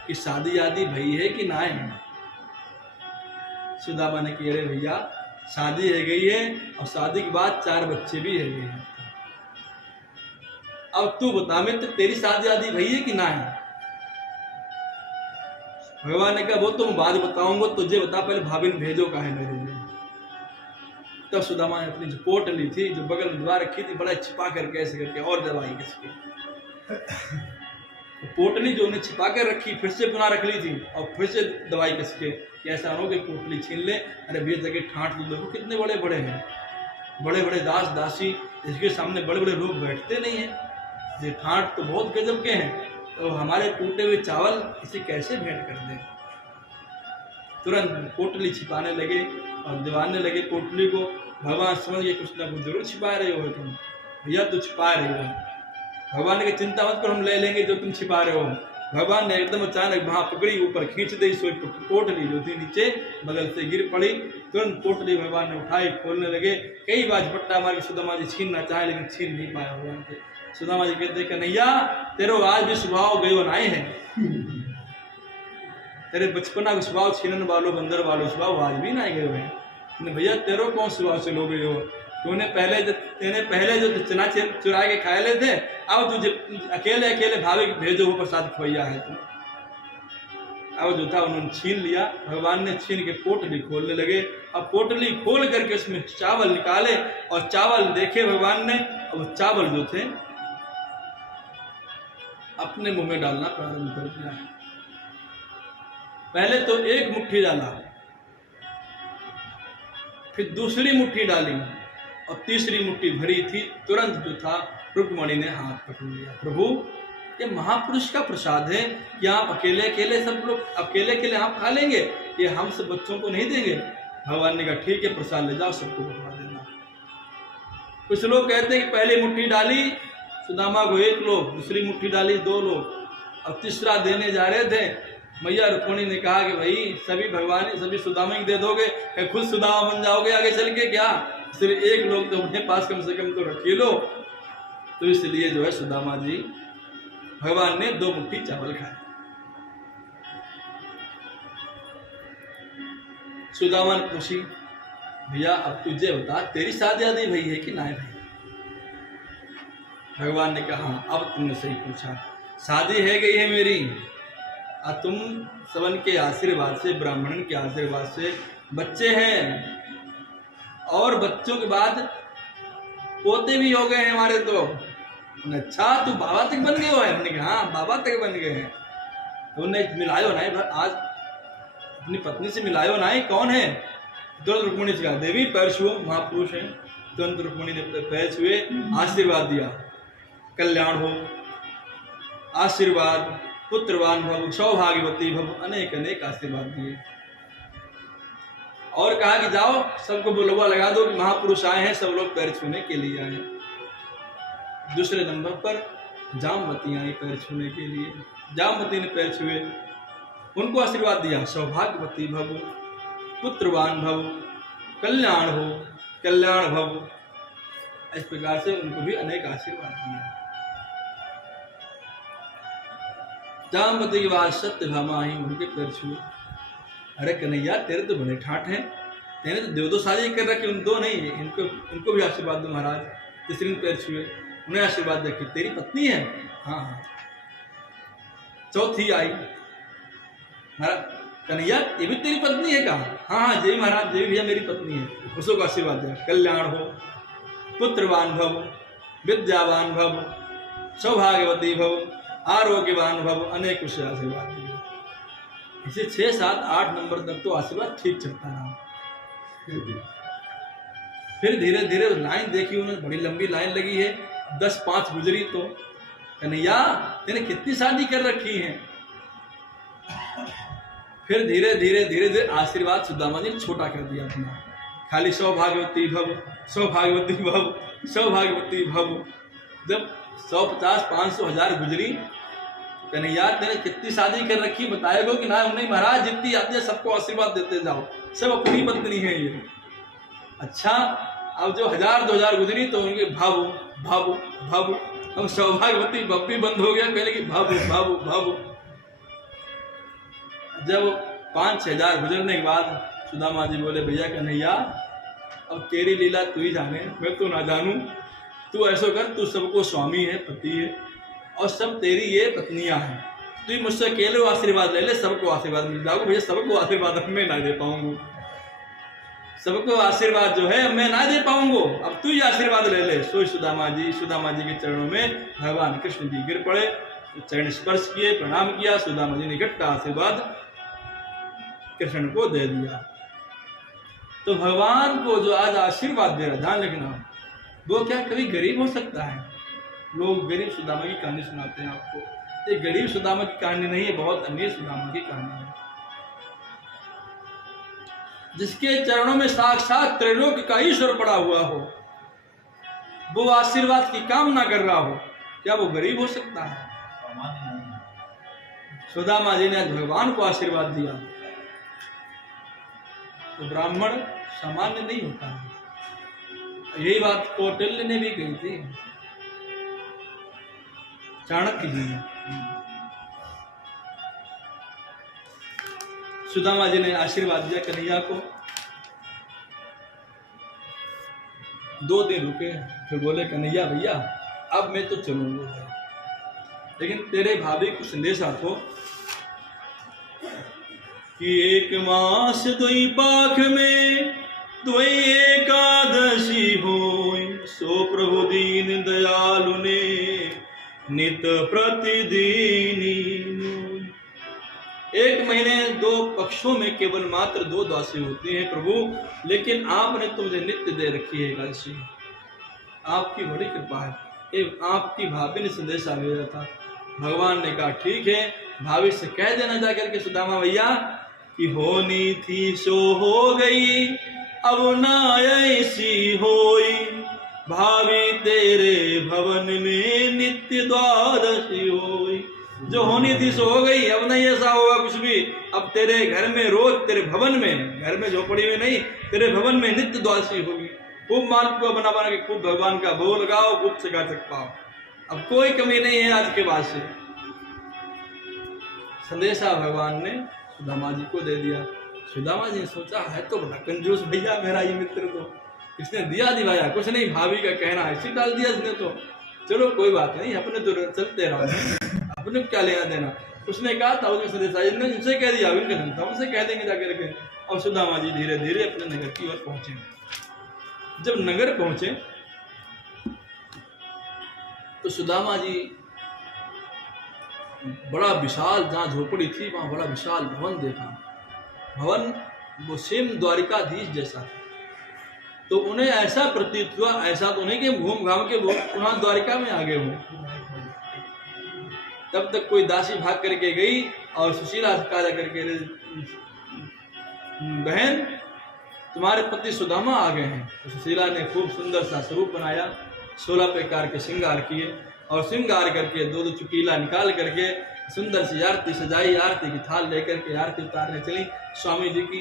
कि शादी आदि भई है कि ना है? सुदामा ने कहा अरे भैया शादी है गई है और शादी के बाद 4 बच्चे भी है गए हैं। अब तू बता मित्र तेरी शादी आदि भई है कि ना है? भगवान ने कहा वो तो मैं बाद बताऊंगा, तुझे बता पहले भाभी ने भेजो का है मेरे लिए। तब सुदामा ने अपनी जो पोटली थी जो बगल में द्वार रखी थी बड़ा छिपा करके ऐसे करके और दवाई किसकी पोटली जो उन्हें छिपा कर रखी फिर से पुनः रख ली थी और फिर से दवाई किसके कि ऐसा हो कि पोटली छीन ले। अरे भैया जगह ठाट लो, देखो कितने बड़े बड़े हैं, बड़े बड़े दास दासी, इसके सामने बड़े बड़े लोग बैठते नहीं हैं। ये ठाट तो बहुत गजब के हैं, तो हमारे टूटे हुए चावल इसे कैसे भेंट कर दें। तुरंत पोटली छिपाने लगे और दीवाने लगे पोटली को। भगवान समझ गए कुछ ना कुछ जरूर छिपा रहे हो तुम, भैया तो छिपा रहे हो। भगवान ने कहा चिंता मत करो, हम ले लेंगे जो तुम छिपा रहे हो। भगवान ने एकदम अचानक वहां पकड़ी, ऊपर खींच दी, सोई पोटली जो थी नीचे बगल से गिर पड़ी। तुरंत पोटली भगवान ने उठाई, खोलने लगे। कई बार झपट्टा मार के सुदामा जी छीनना चाहे लेकिन छीन नहीं पाया भगवान से। सुदामा जी कहते कन्हैया तेरो आज भी स्वभाव गयो नाए है, तेरे बचपना का स्वभाव छीनन वालों बंदर वालों स्वभाव आज भी ना गए हैं। भैया तेरो कौन स्वभाव से लो गए हो? तूने पहले जो चना चुरा के खाए ले थे, अब तुझे अकेले अकेले भावे भेजो वो प्रसाद खोया है तुम। अब जो था उन्होंने छीन लिया। भगवान ने छीन के पोटली खोलने लगे। अब पोटली खोल करके उसमें चावल निकाले और चावल देखे भगवान ने। अब चावल जो थे अपने मुंह में डालना प्रारंभ कर दिया। पहले तो एक मुट्ठी डाला, फिर दूसरी मुट्ठी डाली और तीसरी मुट्ठी भरी थी। तुरंत जो था रुक्मणी ने हाथ पकड़ लिया, प्रभु ये महापुरुष का प्रसाद है, क्या आप अकेले अकेले सब लोग अकेले अकेले आप खा लेंगे? ये हम सब बच्चों को नहीं देंगे? भगवान ने कहा ठीक है प्रसाद ले जाओ, सबको बंटवा देना। कुछ लोग कहते हैं कि पहली मुट्ठी डाली सुदामा को 1 लोग, दूसरी मुट्ठी डाली 2 लोग, अब तीसरा देने जा रहे थे। मैया रुक्मणी ने कहा कि भाई सभी भगवान सभी सुदामा ही दे दोगे, खुद सुदामा बन जाओगे आगे चल के क्या? सिर्फ 1 लोग तो अपने पास कम से कम तो रखिए लो। तो इसलिए जो है सुदामा जी भगवान ने 2 मुट्ठी चावल खाए। सुदामा ने पूछी भैया अब तुझे बता तेरी शादी आदि भई है कि ना भाई? भगवान ने कहा हाँ अब तुमने सही पूछा, शादी है गई है मेरी। और तुम सबन के आशीर्वाद से ब्राह्मणन के आशीर्वाद से बच्चे हैं और बच्चों के बाद पोते भी हो गए हैं हमारे। तो अच्छा तू बाबा तक बन गए हो? है हमने कहा हाँ बाबा तक बन गए हैं। तो उन्हें मिलायो ना आज अपनी पत्नी से मिलायो ना, कौन है? तुरंत रुक्मणी से कहा देवी पैर छुओ, महापुरुष है। तुरंत रुक्मणी ने पैर छुए, आशीर्वाद दिया, कल्याण हो, आशीर्वाद, पुत्रवान भव, सौभाग्यवती भव, अनेक अनेक आशीर्वाद दिए। और कहा कि जाओ सबको बुलवा लगा दो कि महापुरुष आए हैं, सब लोग पैर छूने के लिए आए। दूसरे नंबर पर जामवती आई पैर छूने के लिए। जामवती ने पैर छुए, उनको आशीर्वाद दिया, सौभाग्यवती भव, पुत्रवान भव, कल्याण हो, कल्याण भव। इस प्रकार से उनको भी अनेक आशीर्वाद दिए। जामवती के बाद सत्यभामा आई, उनके पैर छुए। अरे कन्हैया तेरे तो बड़े ठाठ हैं, तेने तो दो शादी कर रखी, उन दो नहीं, इनको भी आशीर्वाद दो महाराज। तीसरी पैर छुए, उन्हें आशीर्वाद देखी, तेरी पत्नी है? हाँ हाँ। चौथी आई, महाराज कन्हैया ये भी तेरी पत्नी है? कहा हाँ हाँ जय महाराज, जय भैया मेरी पत्नी है। उसको को आशीर्वाद दिया, कल्याण हो, पुत्रवान भव, विद्यावान भव, सौभाग्यवती भव, आरोग्यवान भव, अनेक उसे आशीर्वाद दिए। इसे 6, 7, 8 नंबर तक तो आशीर्वाद ठीक चलता रहा। फिर धीरे धीरे लाइन देखी उन्होंने, बड़ी लंबी लाइन लगी है, 10-5 गुजरी तो कन्हैया तेने कितनी शादी कर रखी है? फिर धीरे धीरे धीरे धीरे आशीर्वाद सुदामा जी ने छोटा कर दिया अपना, खाली सौभाग्यवती भव, सौभाग्यवती भव, सौभाग्यवती भव। जब 150, 500, 1000 गुजरी, कन्हैया तेने कितनी शादी कर रखी बताएगो कि ना? नहीं महाराज जितनी आती है सबको आशीर्वाद देते जाओ, सब अपनी पत्नी है ये। अच्छा अब जो 1000, 2000 गुजरी तो उनके भावो भावो भावो, अब सौभाग्यवती भव भी बंद हो गया, पहले की भावो भावो भावो। जब 5-6 हजार गुजरने के बाद सुदामा जी बोले भैया कन्हैया अब तेरी लीला तू ही जाने, मैं तो ना जानूं। तू ऐसा कर, तू सबको स्वामी है, पति है, और सब तेरी ये पत्नियां हैं, तू मुझसे अकेले आशीर्वाद ले ले, सबको आशीर्वाद मिल जाओगे। भैया सबको आशीर्वाद मैं ना दे पाऊंगा, सबको आशीर्वाद जो है मैं ना दे पाऊंगा, अब तू ही आशीर्वाद ले ले। सो सुदामा जी के चरणों में भगवान कृष्ण जी गिर पड़े, चरण स्पर्श किए, प्रणाम किया। सुदामा जी ने इकट्ठा आशीर्वाद कृष्ण को दे दिया। तो भगवान को जो आज आशीर्वाद दे रहा, ध्यान रखना, वो क्या कभी गरीब हो सकता है? लोग गरीब सुदामा की कहानी सुनाते हैं आपको, ये गरीब सुदामा की कहानी नहीं है, बहुत अमीर सुदामा की कहानी है, जिसके चरणों में साक्षात त्रैलोक्य का ईश्वर पड़ा हुआ हो, वो आशीर्वाद की कामना कर रहा हो, क्या वो गरीब हो सकता है? सुदामा जी ने आज भगवान को आशीर्वाद दिया, तो ब्राह्मण सामान्य नहीं होता है। यही बात कौटिल्य ने भी कही थी, चाणक्य जी ने। सुदामा जी ने आशीर्वाद दिया कन्हैया को, 2 दिन रुके, फिर बोले कन्हैया भैया अब मैं तो चलूंगा, लेकिन तेरे भाभी को संदेशा थो कि 1 मास 2 पाख में 2 एकादशी होय, सो प्रभु दीन दयालु ने नित प्रतिदिन। 1 महीने 2 पक्षों में केवल मात्र 2 द्वादशी होती हैं प्रभु, लेकिन आपने तो मुझे नित्य दे रखी है एकादशी, आपकी बड़ी कृपा है। आपकी भाभी ने संदेशा भेजा था, भगवान ने कहा ठीक है, भाभी से कह देना जाकर के सुदामा भैया कि होनी थी सो हो गई, अब ना ऐसी होई, भाभी तेरे भवन में नित्य द्वादशी होई। जो होनी थी सो हो गई, अब नहीं ऐसा होगा कुछ भी, अब तेरे घर में रोज, तेरे भवन में, घर में झोपड़ी में नहीं, तेरे भवन में नित्य द्वादशी होगी। खूब मालपुआ बना बना के खूब भगवान का भोग लगाओ, खूब चका चक पाओ, अब कोई कमी नहीं है आज के बाद से। संदेशा भगवान ने सुदामा जी को दे दिया। सुदामा जी ने सोचा है तो बड़ा कंजूस भैया मेरा ये मित्र, तो इसने दिया दिवाया कुछ नहीं, भाभी का कहना ऐसे डाल दिया इसने, तो चलो कोई बात नहीं, अपने तो चलते रहो, अपने क्या लेना देना। उसने कहा था संदेशा जी ने, जिनसे कह दिया उनका धन था, उनसे कह देंगे जाकर के। और सुदामा जी धीरे धीरे अपने नगर की ओर पहुंचे। जब नगर पहुंचे तो सुदामा जी बड़ा विशाल, जहाँ झोपड़ी थी वहाँ बड़ा विशाल भवन देखा। भवन वो सेम द्वारिकाधीश जैसा था, तो उन्हें ऐसा प्रतीत हुआ, ऐसा तो नहीं कि घूम घाम के वो पुनः द्वारिका में आ गए हों। तब तक कोई दासी भाग करके गई और सुशीला कहा करके, बहन तुम्हारे पति सुदामा आ गए हैं। तो सुशीला ने खूब सुंदर सा स्वरूप बनाया, 16 प्रकार के श्रृंगार किए, और श्रृंगार करके 2 चुकीला निकाल करके सुंदर सी आरती सजाई, आरती की थाल लेकर के आरती उतारने चली स्वामी जी की।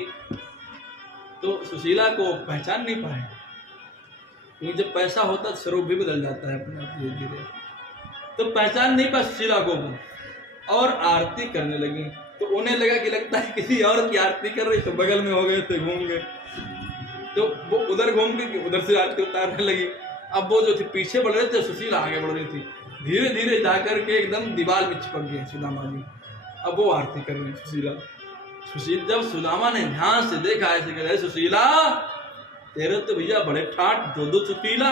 तो सुशीला को पहचान नहीं पाए, क्योंकि जब पैसा होता तो स्वरूप भी बदल जाता है अपने आप धीरे धीरे, तो पहचान नहीं पाए सुशीला को। और आरती करने लगी। तो उन्हें लगा कि लगता है किसी और की आरती कर रही, तो बगल में हो गए थे, घूम गए, तो वो उधर घूम के उधर से आरती उतारने लगी। अब वो जो थी पीछे बढ़ रहे थे, सुशीला आगे बढ़ रही थी। धीरे धीरे जाकर के एकदम दीवार में चिपक गए सुदामा जी। अब वो आरती कर रही सुशीला। जब सुदामा ने ध्यान से देखा, ऐसे कह रहे, सुशीला तेरे तो भैया बड़े ठाट, दो चुकीला,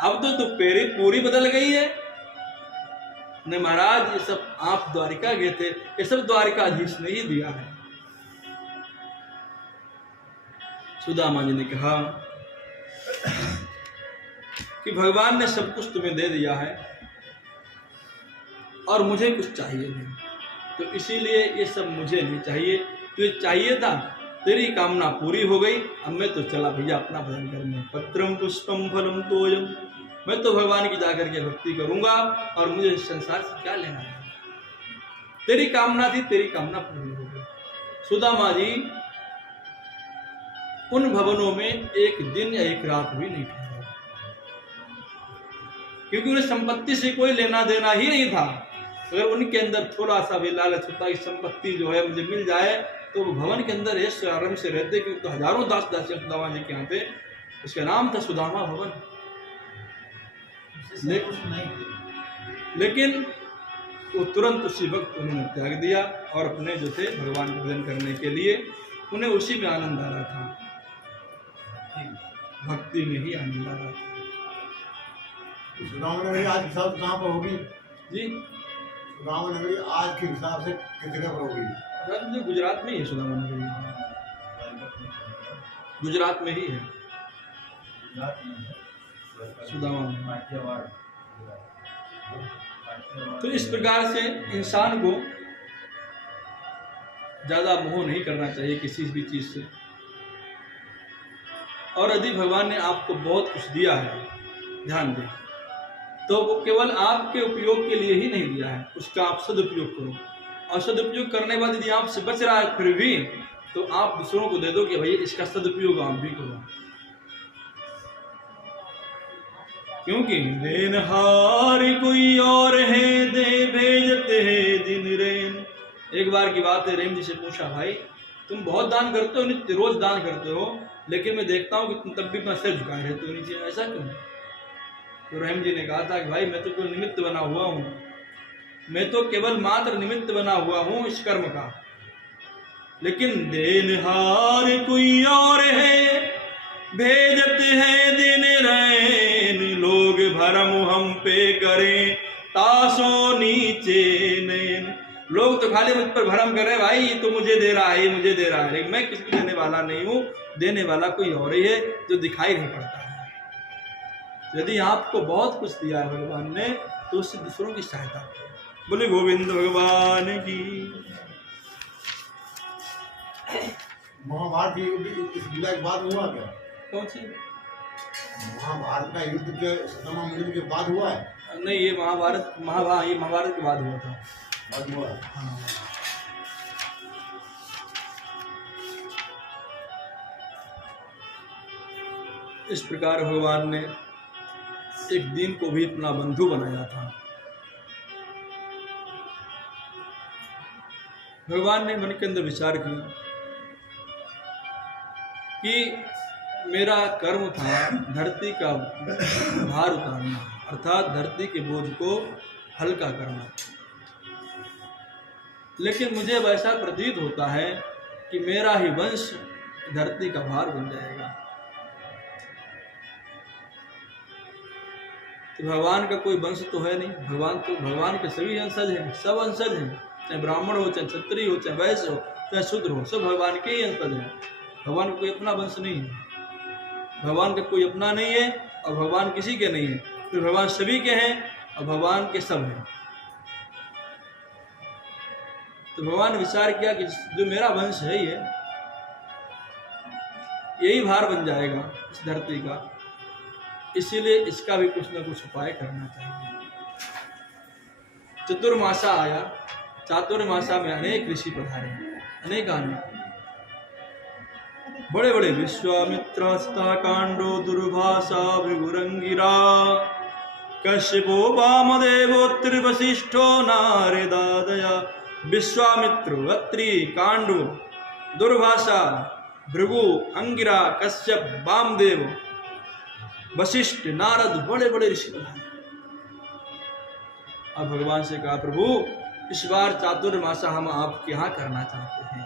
अब तो तू पेरी पूरी बदल गई है। ने महाराज ये सब आप द्वारिका गए थे, ये सब द्वारिकाधीश ने ही दिया है। सुदामा जी ने कहा कि भगवान ने सब कुछ तुम्हें दे दिया है और मुझे कुछ चाहिए नहीं, तो इसीलिए ये सब मुझे नहीं चाहिए। तुझे चाहिए था, तेरी कामना पूरी हो गई, अब मैं तो चला भैया अपना भजन करने। पत्रम पुष्पम फलम तोयम, मैं तो भगवान की जाकर के भक्ति करूंगा और मुझे इस संसार से क्या लेना है। तेरी कामना थी, तेरी कामना पूरी हो गई। सुदामा जी उन भवनों में एक दिन या एक रात भी नहीं ठहरे, क्योंकि उन्हें संपत्ति से कोई लेना देना ही नहीं था। अगर उनके अंदर थोड़ा सा भी लालच होता कि संपत्ति जो है मुझे मिल जाए, तो वो भवन के अंदर ऐश आराम से रहते, क्योंकि तो हजारों दास दासियां सुदामा जी के यहाँ थे। उसका नाम था सुदामा भवन। लेकिन वो तुरंत उसी वक्त उन्होंने त्याग दिया और अपने जो थे भगवान का भजन करने के लिए उन्हें उसी में आनंद आ रहा था, भक्ति में ही आनंद आ रहा था। सुदामा नगरी आज के हिसाब से कहाँ पर होगी जी? सुदामा नगरी आज के हिसाब से किस जगह पर होगी? जो गुजरात में ही है सुदामा नगरी, गुजरात में ही है सुदामा में। तो इस प्रकार से इंसान को ज्यादा मोह नहीं करना चाहिए किसी भी चीज से। और यदि भगवान ने आपको बहुत कुछ दिया है, ध्यान दें, तो वो केवल आपके उपयोग के लिए ही नहीं दिया है, उसका आप सदुपयोग करो। और सदुपयोग करने के बाद यदि आपसे बच रहा है फिर भी, तो आप दूसरों को दे दो कि भाई इसका सदुपयोग आप भी करो। क्योंकि देनहार कोई और है, दे भेजते हैं दिन रेन। एक बार की बात है, रहीम जी से पूछा, भाई तुम बहुत दान करते हो, नित्य रोज दान करते हो, लेकिन मैं देखता हूँ कि तुम तब भी अपना सिर झुकाए रहते हो नीचे, ऐसा क्यों? तो रहीम जी ने कहा था कि भाई मैं तो केवल निमित्त बना हुआ हूँ, मैं तो केवल मात्र निमित्त बना हुआ हूँ इस कर्म का, लेकिन देनहार कोई और है, भेजते हैं दिन रैन। लोग भरम हम पे करें, तासो नीचे नैन। लोग तो खाली मुझ पर भरम कर रहे, भाई ये तो मुझे दे रहा है, मुझे दे रहा है, लेकिन मैं किसी को देने वाला नहीं हूँ, देने वाला कोई और ही है जो दिखाई नहीं पड़ता है। यदि आपको बहुत कुछ दिया है भगवान ने, तो उससे दूसरों की सहायता करो। बोले गोविंद भगवान की। महाभारत युद्ध इस लीला के बाद हुआ क्या? कौन सी? महाभारत का युद्ध के सुदामा युद्ध के बाद हुआ है? नहीं, ये महाभारत के बाद हुआ था। बाद हुआ है। हाँ। इस प्रकार भगवान ने एक दिन को भी अपना बंधु बनाया था। भगवान ने मन के अंदर विचार किया कि मेरा कर्म था धरती का भार उतारना, अर्थात धरती के बोझ को हल्का करना, लेकिन मुझे वैसा प्रतीत होता है कि मेरा ही वंश धरती का भार बन जाएगा। तो भगवान का कोई वंश तो है नहीं, भगवान के सभी अंशज हैं, सब अंशज हैं, चाहे ब्राह्मण हो, चाहे क्षत्रिय हो, चाहे वैश्य हो, चाहे शूद्र हो, सब भगवान के ही अंशज हैं। भगवान का कोई अपना वंश नहीं है, भगवान का कोई अपना नहीं है और भगवान किसी के नहीं है, फिर भगवान सभी के हैं और भगवान के सब हैं। तो भगवान ने विचार किया कि जो मेरा वंश है यही भार बन जाएगा इस धरती का, इसीलिए इसका भी कुछ ना कुछ उपाय करना चाहिए। चतुर्मासा आया, चातुर्मासा में अनेक ऋषि पधारे, अनेक बड़े बड़े विश्वामित्र, हस्ता, कांडो, दुर्भाषा, भृगुरंगिरा, कश्यपो वामदेवो त्रिवशिष्ठो नारदादया विश्वामित्रो अत्रि कांडु दुर्वासा भृगु अंगिरा कश्यप वामदेव वशिष्ठ नारद बड़े बड़े ऋषि बनाए। अब भगवान से कहा प्रभु इस बार चातुर्मासा हम आपके यहाँ करना चाहते हैं।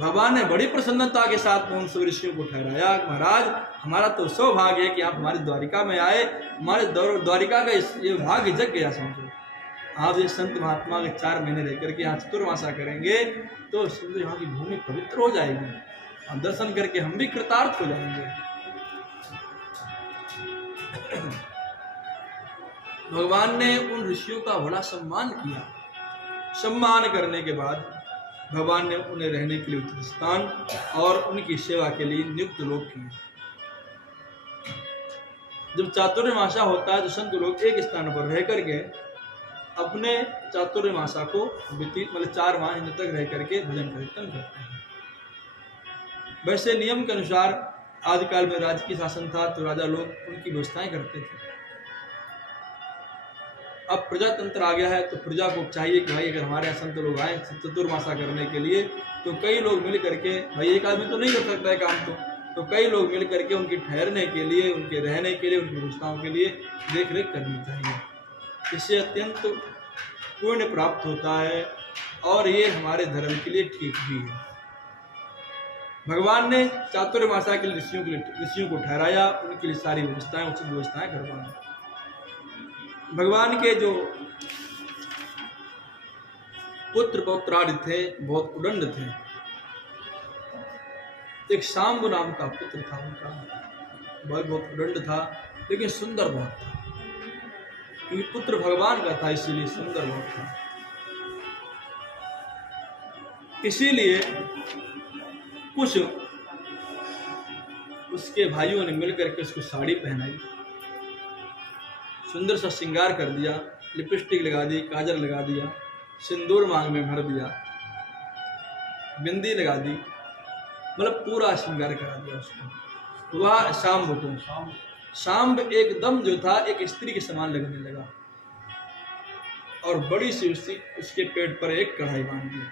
भगवान ने बड़ी प्रसन्नता के साथ उन सब ऋषियों को ठहराया महाराज हमारा तो सौभाग्य है कि आप हमारी द्वारिका में आए, हमारे द्वारिका का ये भाग्य जग गया समझो। आप ये संत महात्मा के 4 महीने रह करके यहाँ चतुर्मासा करेंगे तो समझो यहाँ की भूमि पवित्र हो जाएगी, हम दर्शन करके हम भी कृतार्थ हो जाएंगे। भगवान ने उन ऋषियों का बड़ा सम्मान किया। सम्मान करने के बाद भगवान ने उन्हें रहने के लिए उचित स्थान और उनकी सेवा के लिए नियुक्त लोग किए। जब चातुर्मासा होता है तो संत लोग एक स्थान पर रह करके अपने चातुर्मासा को मतलब 4 महीने तक रह करके भजन कीर्तन करते हैं। वैसे नियम के अनुसार आदिकाल में राजकीय शासन था तो राजा लोग उनकी व्यवस्थाएं करते थे। अब प्रजातंत्र आ गया है तो प्रजा को चाहिए कि भाई अगर हमारे यहाँ संत लोग आए चतुर्मासा करने के लिए तो कई लोग मिल करके, भाई एक आदमी तो नहीं कर सकता है काम, तो कई लोग मिल करके उनके ठहरने के लिए, उनके रहने के लिए, उनकी व्यवस्थाओं के लिए देख रेख करनी चाहिए। इससे अत्यंत पुण्य प्राप्त होता है और ये हमारे धर्म के लिए ठीक भी है। भगवान ने चातुर्मासा के लिए ऋषियों को ठहराया, उनके लिए सारी व्यवस्थाएं उचित व्यवस्थाएं करवाई। भगवान के जो पुत्र पौत्रादि थे बहुत उदंड थे। एक शाम्ब नाम का पुत्र था उनका, बहुत उदंड था लेकिन सुंदर बहुत था, क्योंकि पुत्र भगवान का था इसीलिए सुंदर बहुत था। इसीलिए कुछ उसके भाइयों ने मिलकर के उसको साड़ी पहनाई, सुंदर सा श्रृंगार कर दिया, लिपस्टिक लगा दी, काजल लगा दिया, सिंदूर मांग में भर दिया, बिंदी लगा दी, मतलब पूरा श्रृंगार करा दिया उसको। वह शाम्ब को, शाम्ब एकदम जो था एक स्त्री के समान लगने लगा और बड़ी सी उसके पेट पर एक कढ़ाई बांध दी।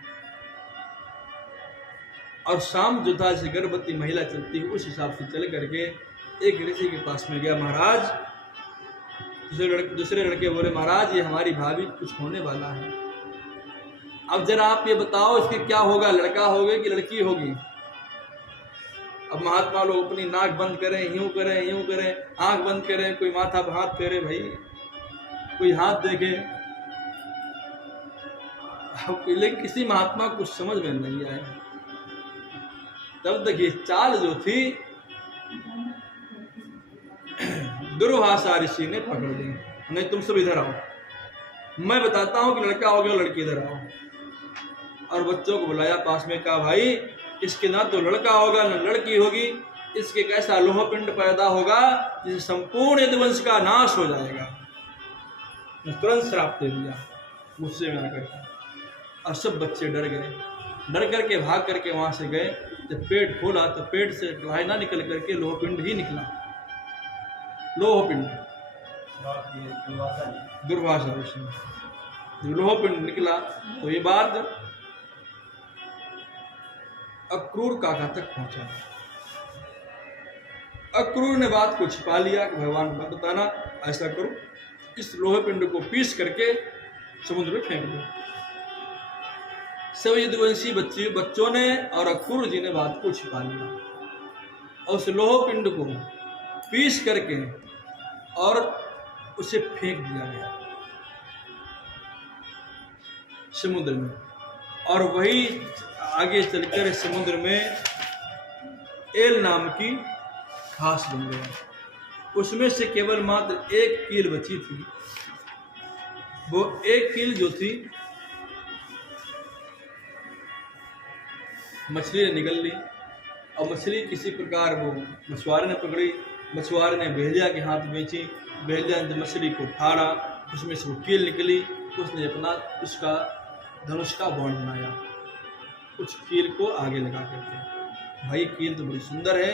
और शाम्ब जो था जैसे गर्भवती महिला चलती है उस हिसाब से चल करके एक ऋषि के पास में गया। महाराज, दूसरे लड़के बोले महाराज ये हमारी भाभी कुछ होने वाला है, अब जरा आप ये बताओ इसके क्या होगा, लड़का होगा कि लड़की होगी। अब महात्मा लोग अपनी नाक बंद करें, यूं करें, यूं करें, आंख बंद करें, कोई माथा पर हाथ फेरे, भाई कोई हाथ देखे, लेकिन किसी महात्मा कुछ समझ में नहीं आया। तब तक ये चाल जो थी दुर्वासा ऋषि ने पकड़ ली। नहीं तुम सब इधर आओ, मैं बताता हूं कि लड़का हो गया, लड़की इधर आओ। और बच्चों को बुलाया पास में, कहा भाई इसके ना तो लड़का होगा ना लड़की होगी, इसके कैसा लोह पिंड पैदा होगा जिससे संपूर्ण यदुवंश का नाश हो जाएगा। तुरंत श्राप दे दिया गुस्से में आकर के। और सब बच्चे डर गए, डर करके भाग करके वहां से गए। जब पेट खोला तो पेट से कढ़ाई ना निकल करके लोह पिंड ही निकला, लोह पिंड, दुर्वासा ऋषि। जब लोह पिंड निकला तो ये बात अक्रूर काका तक पहुंचा। अक्रूर ने बात को छिपा लिया कि भगवान मत बताना, ऐसा करो इस लोहे पिंड को पीस करके समुद्र में फेंक दो। सब यदुवंशी बच्चों ने और अक्रूर जी ने बात को छिपा लिया और उस लोह पिंड को पीस करके और उसे फेंक दिया गया समुद्र में। और वही आगे चलकर समुद्र में एल नाम की घास बन गया। उसमें से केवल मात्र एक कील बची थी। वो एक कील जो थी मछली ने निगल ली और मछली किसी प्रकार वो मछुआरे ने पकड़ी, मछुआरे ने भेजा के हाथ बेची, भेजा ने मछली को फाड़ा, उसमें से वो कील निकली। उसने अपना उसका धनुष का बाण बनाया, कुछ कील को आगे लगा करके। भाई कील तो बड़ी सुंदर है,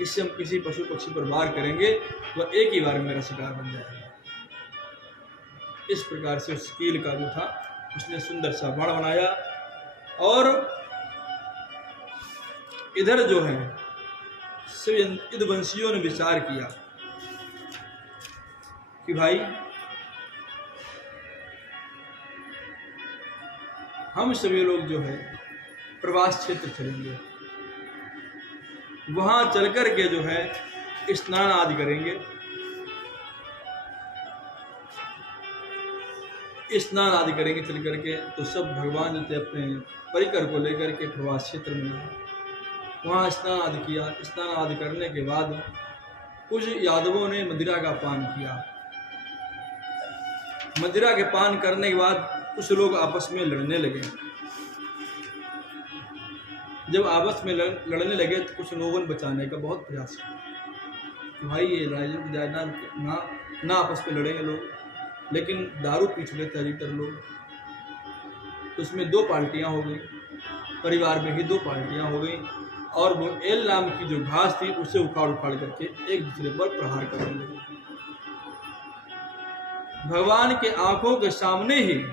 इससे हम किसी पशु पक्षी पर वार करेंगे तो एक ही बार में मेरा शिकार बन जाएगा। इस प्रकार से उस कील का जो था उसने सुंदर सा बाण बनाया। और इधर जो है सभी यदुवंशियों ने विचार किया कि भाई हम सभी लोग जो है प्रवास क्षेत्र चलेंगे, वहां चलकर के जो है स्नान आदि करेंगे, स्नान आदि करेंगे चल करके। तो सब भगवान जो थे अपने परिकर को लेकर के प्रवास क्षेत्र में वहाँ स्नान आदि किया। स्नान आदि करने के बाद कुछ यादवों ने मदिरा का पान किया। मदिरा के पान करने के बाद कुछ लोग आपस में लड़ने लगे। जब आपस में लड़ने लगे तो कुछ लोगों ने बचाने का बहुत प्रयास किया कि भाई ये लड़ाई ना आपस में लड़ेंगे लोग, लेकिन दारू पी चुके थे अधिकतर लोग। तो उसमें दो पार्टियां हो गई, परिवार में ही दो पार्टियां हो गई, और वो एल नाम की जो घास थी उसे उखाड़ करके एक दूसरे पर प्रहार करने लगे। भगवान के आंखों के सामने ही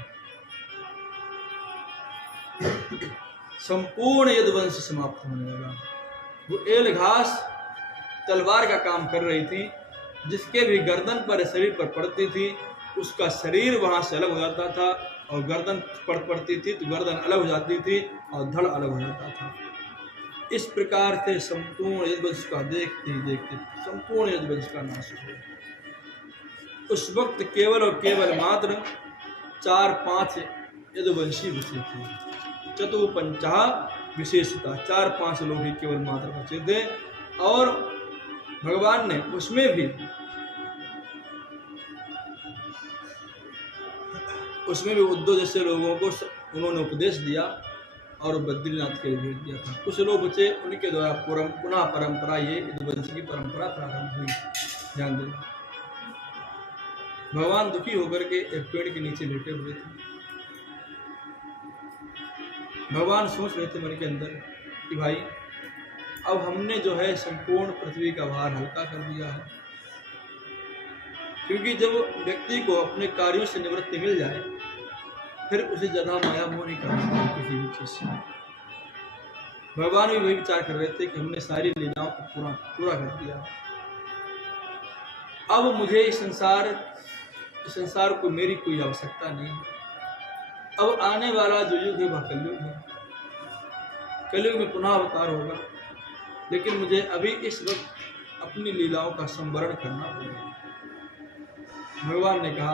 संपूर्ण यदुवंश समाप्त होने लगा। वो एल घास तलवार का काम कर रही थी, जिसके भी गर्दन पर शरीर पर पड़ती थी उसका शरीर वहां से अलग हो जाता था, और गर्दन पड़ती थी तो गर्दन अलग हो जाती थी और धड़ अलग हो जाता था। इस प्रकार से संपूर्ण यदुवंश का देखते ही देखते संपूर्ण यदुवंश का नाश हो गया। उस वक्त केवल और केवल मात्र 4-5 यदुवंशी बचे थे। चतुर्पंचा विशेषता 4-5 लोग ही केवल मात्र बचे थे। और भगवान ने उसमें भी उद्धव जैसे लोगों को उन्होंने उपदेश दिया और बद्रीनाथ के लिए भेज दिया था। कुछ लोग बचे, उनके द्वारा पुनः परंपरा ये यदुवंश की परंपरा प्रारंभ हुई। ध्यान देना, भगवान दुखी होकर के एक पेड़ के नीचे लेटे हुए थे। भगवान सोच रहे थे मन के अंदर कि भाई अब हमने जो है संपूर्ण पृथ्वी का भार हल्का कर दिया है, क्योंकि जब व्यक्ति को अपने कार्यों से निवृत्ति मिल जाए फिर उसे ज्यादा माया मोह नहीं करना किसी भी चीज से। भगवान भी वही विचार कर रहे थे कि हमने सारी लीलाओं को पूरा कर दिया, अब मुझे इस संसार को मेरी कोई आवश्यकता नहीं। अब आने वाला जो युग है वह कलयुग है, कलयुग में पुनः अवतार होगा, लेकिन मुझे अभी इस वक्त अपनी लीलाओं का संवरण करना पड़ेगा। भगवान ने कहा,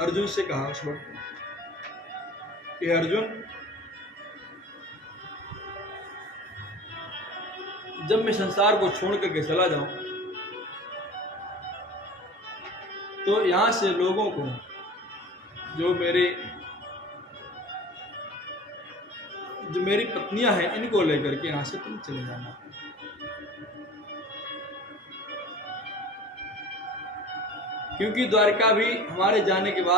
अर्जुन से कहा उस वक्त कि अर्जुन, जब मैं संसार को छोड़ करके चला जाऊं तो यहां से लोगों को, जो मेरी पत्नियां हैं, इनको लेकर के यहां से तुम चले जाना। क्योंकि द्वारिका भी हमारे जाने के बाद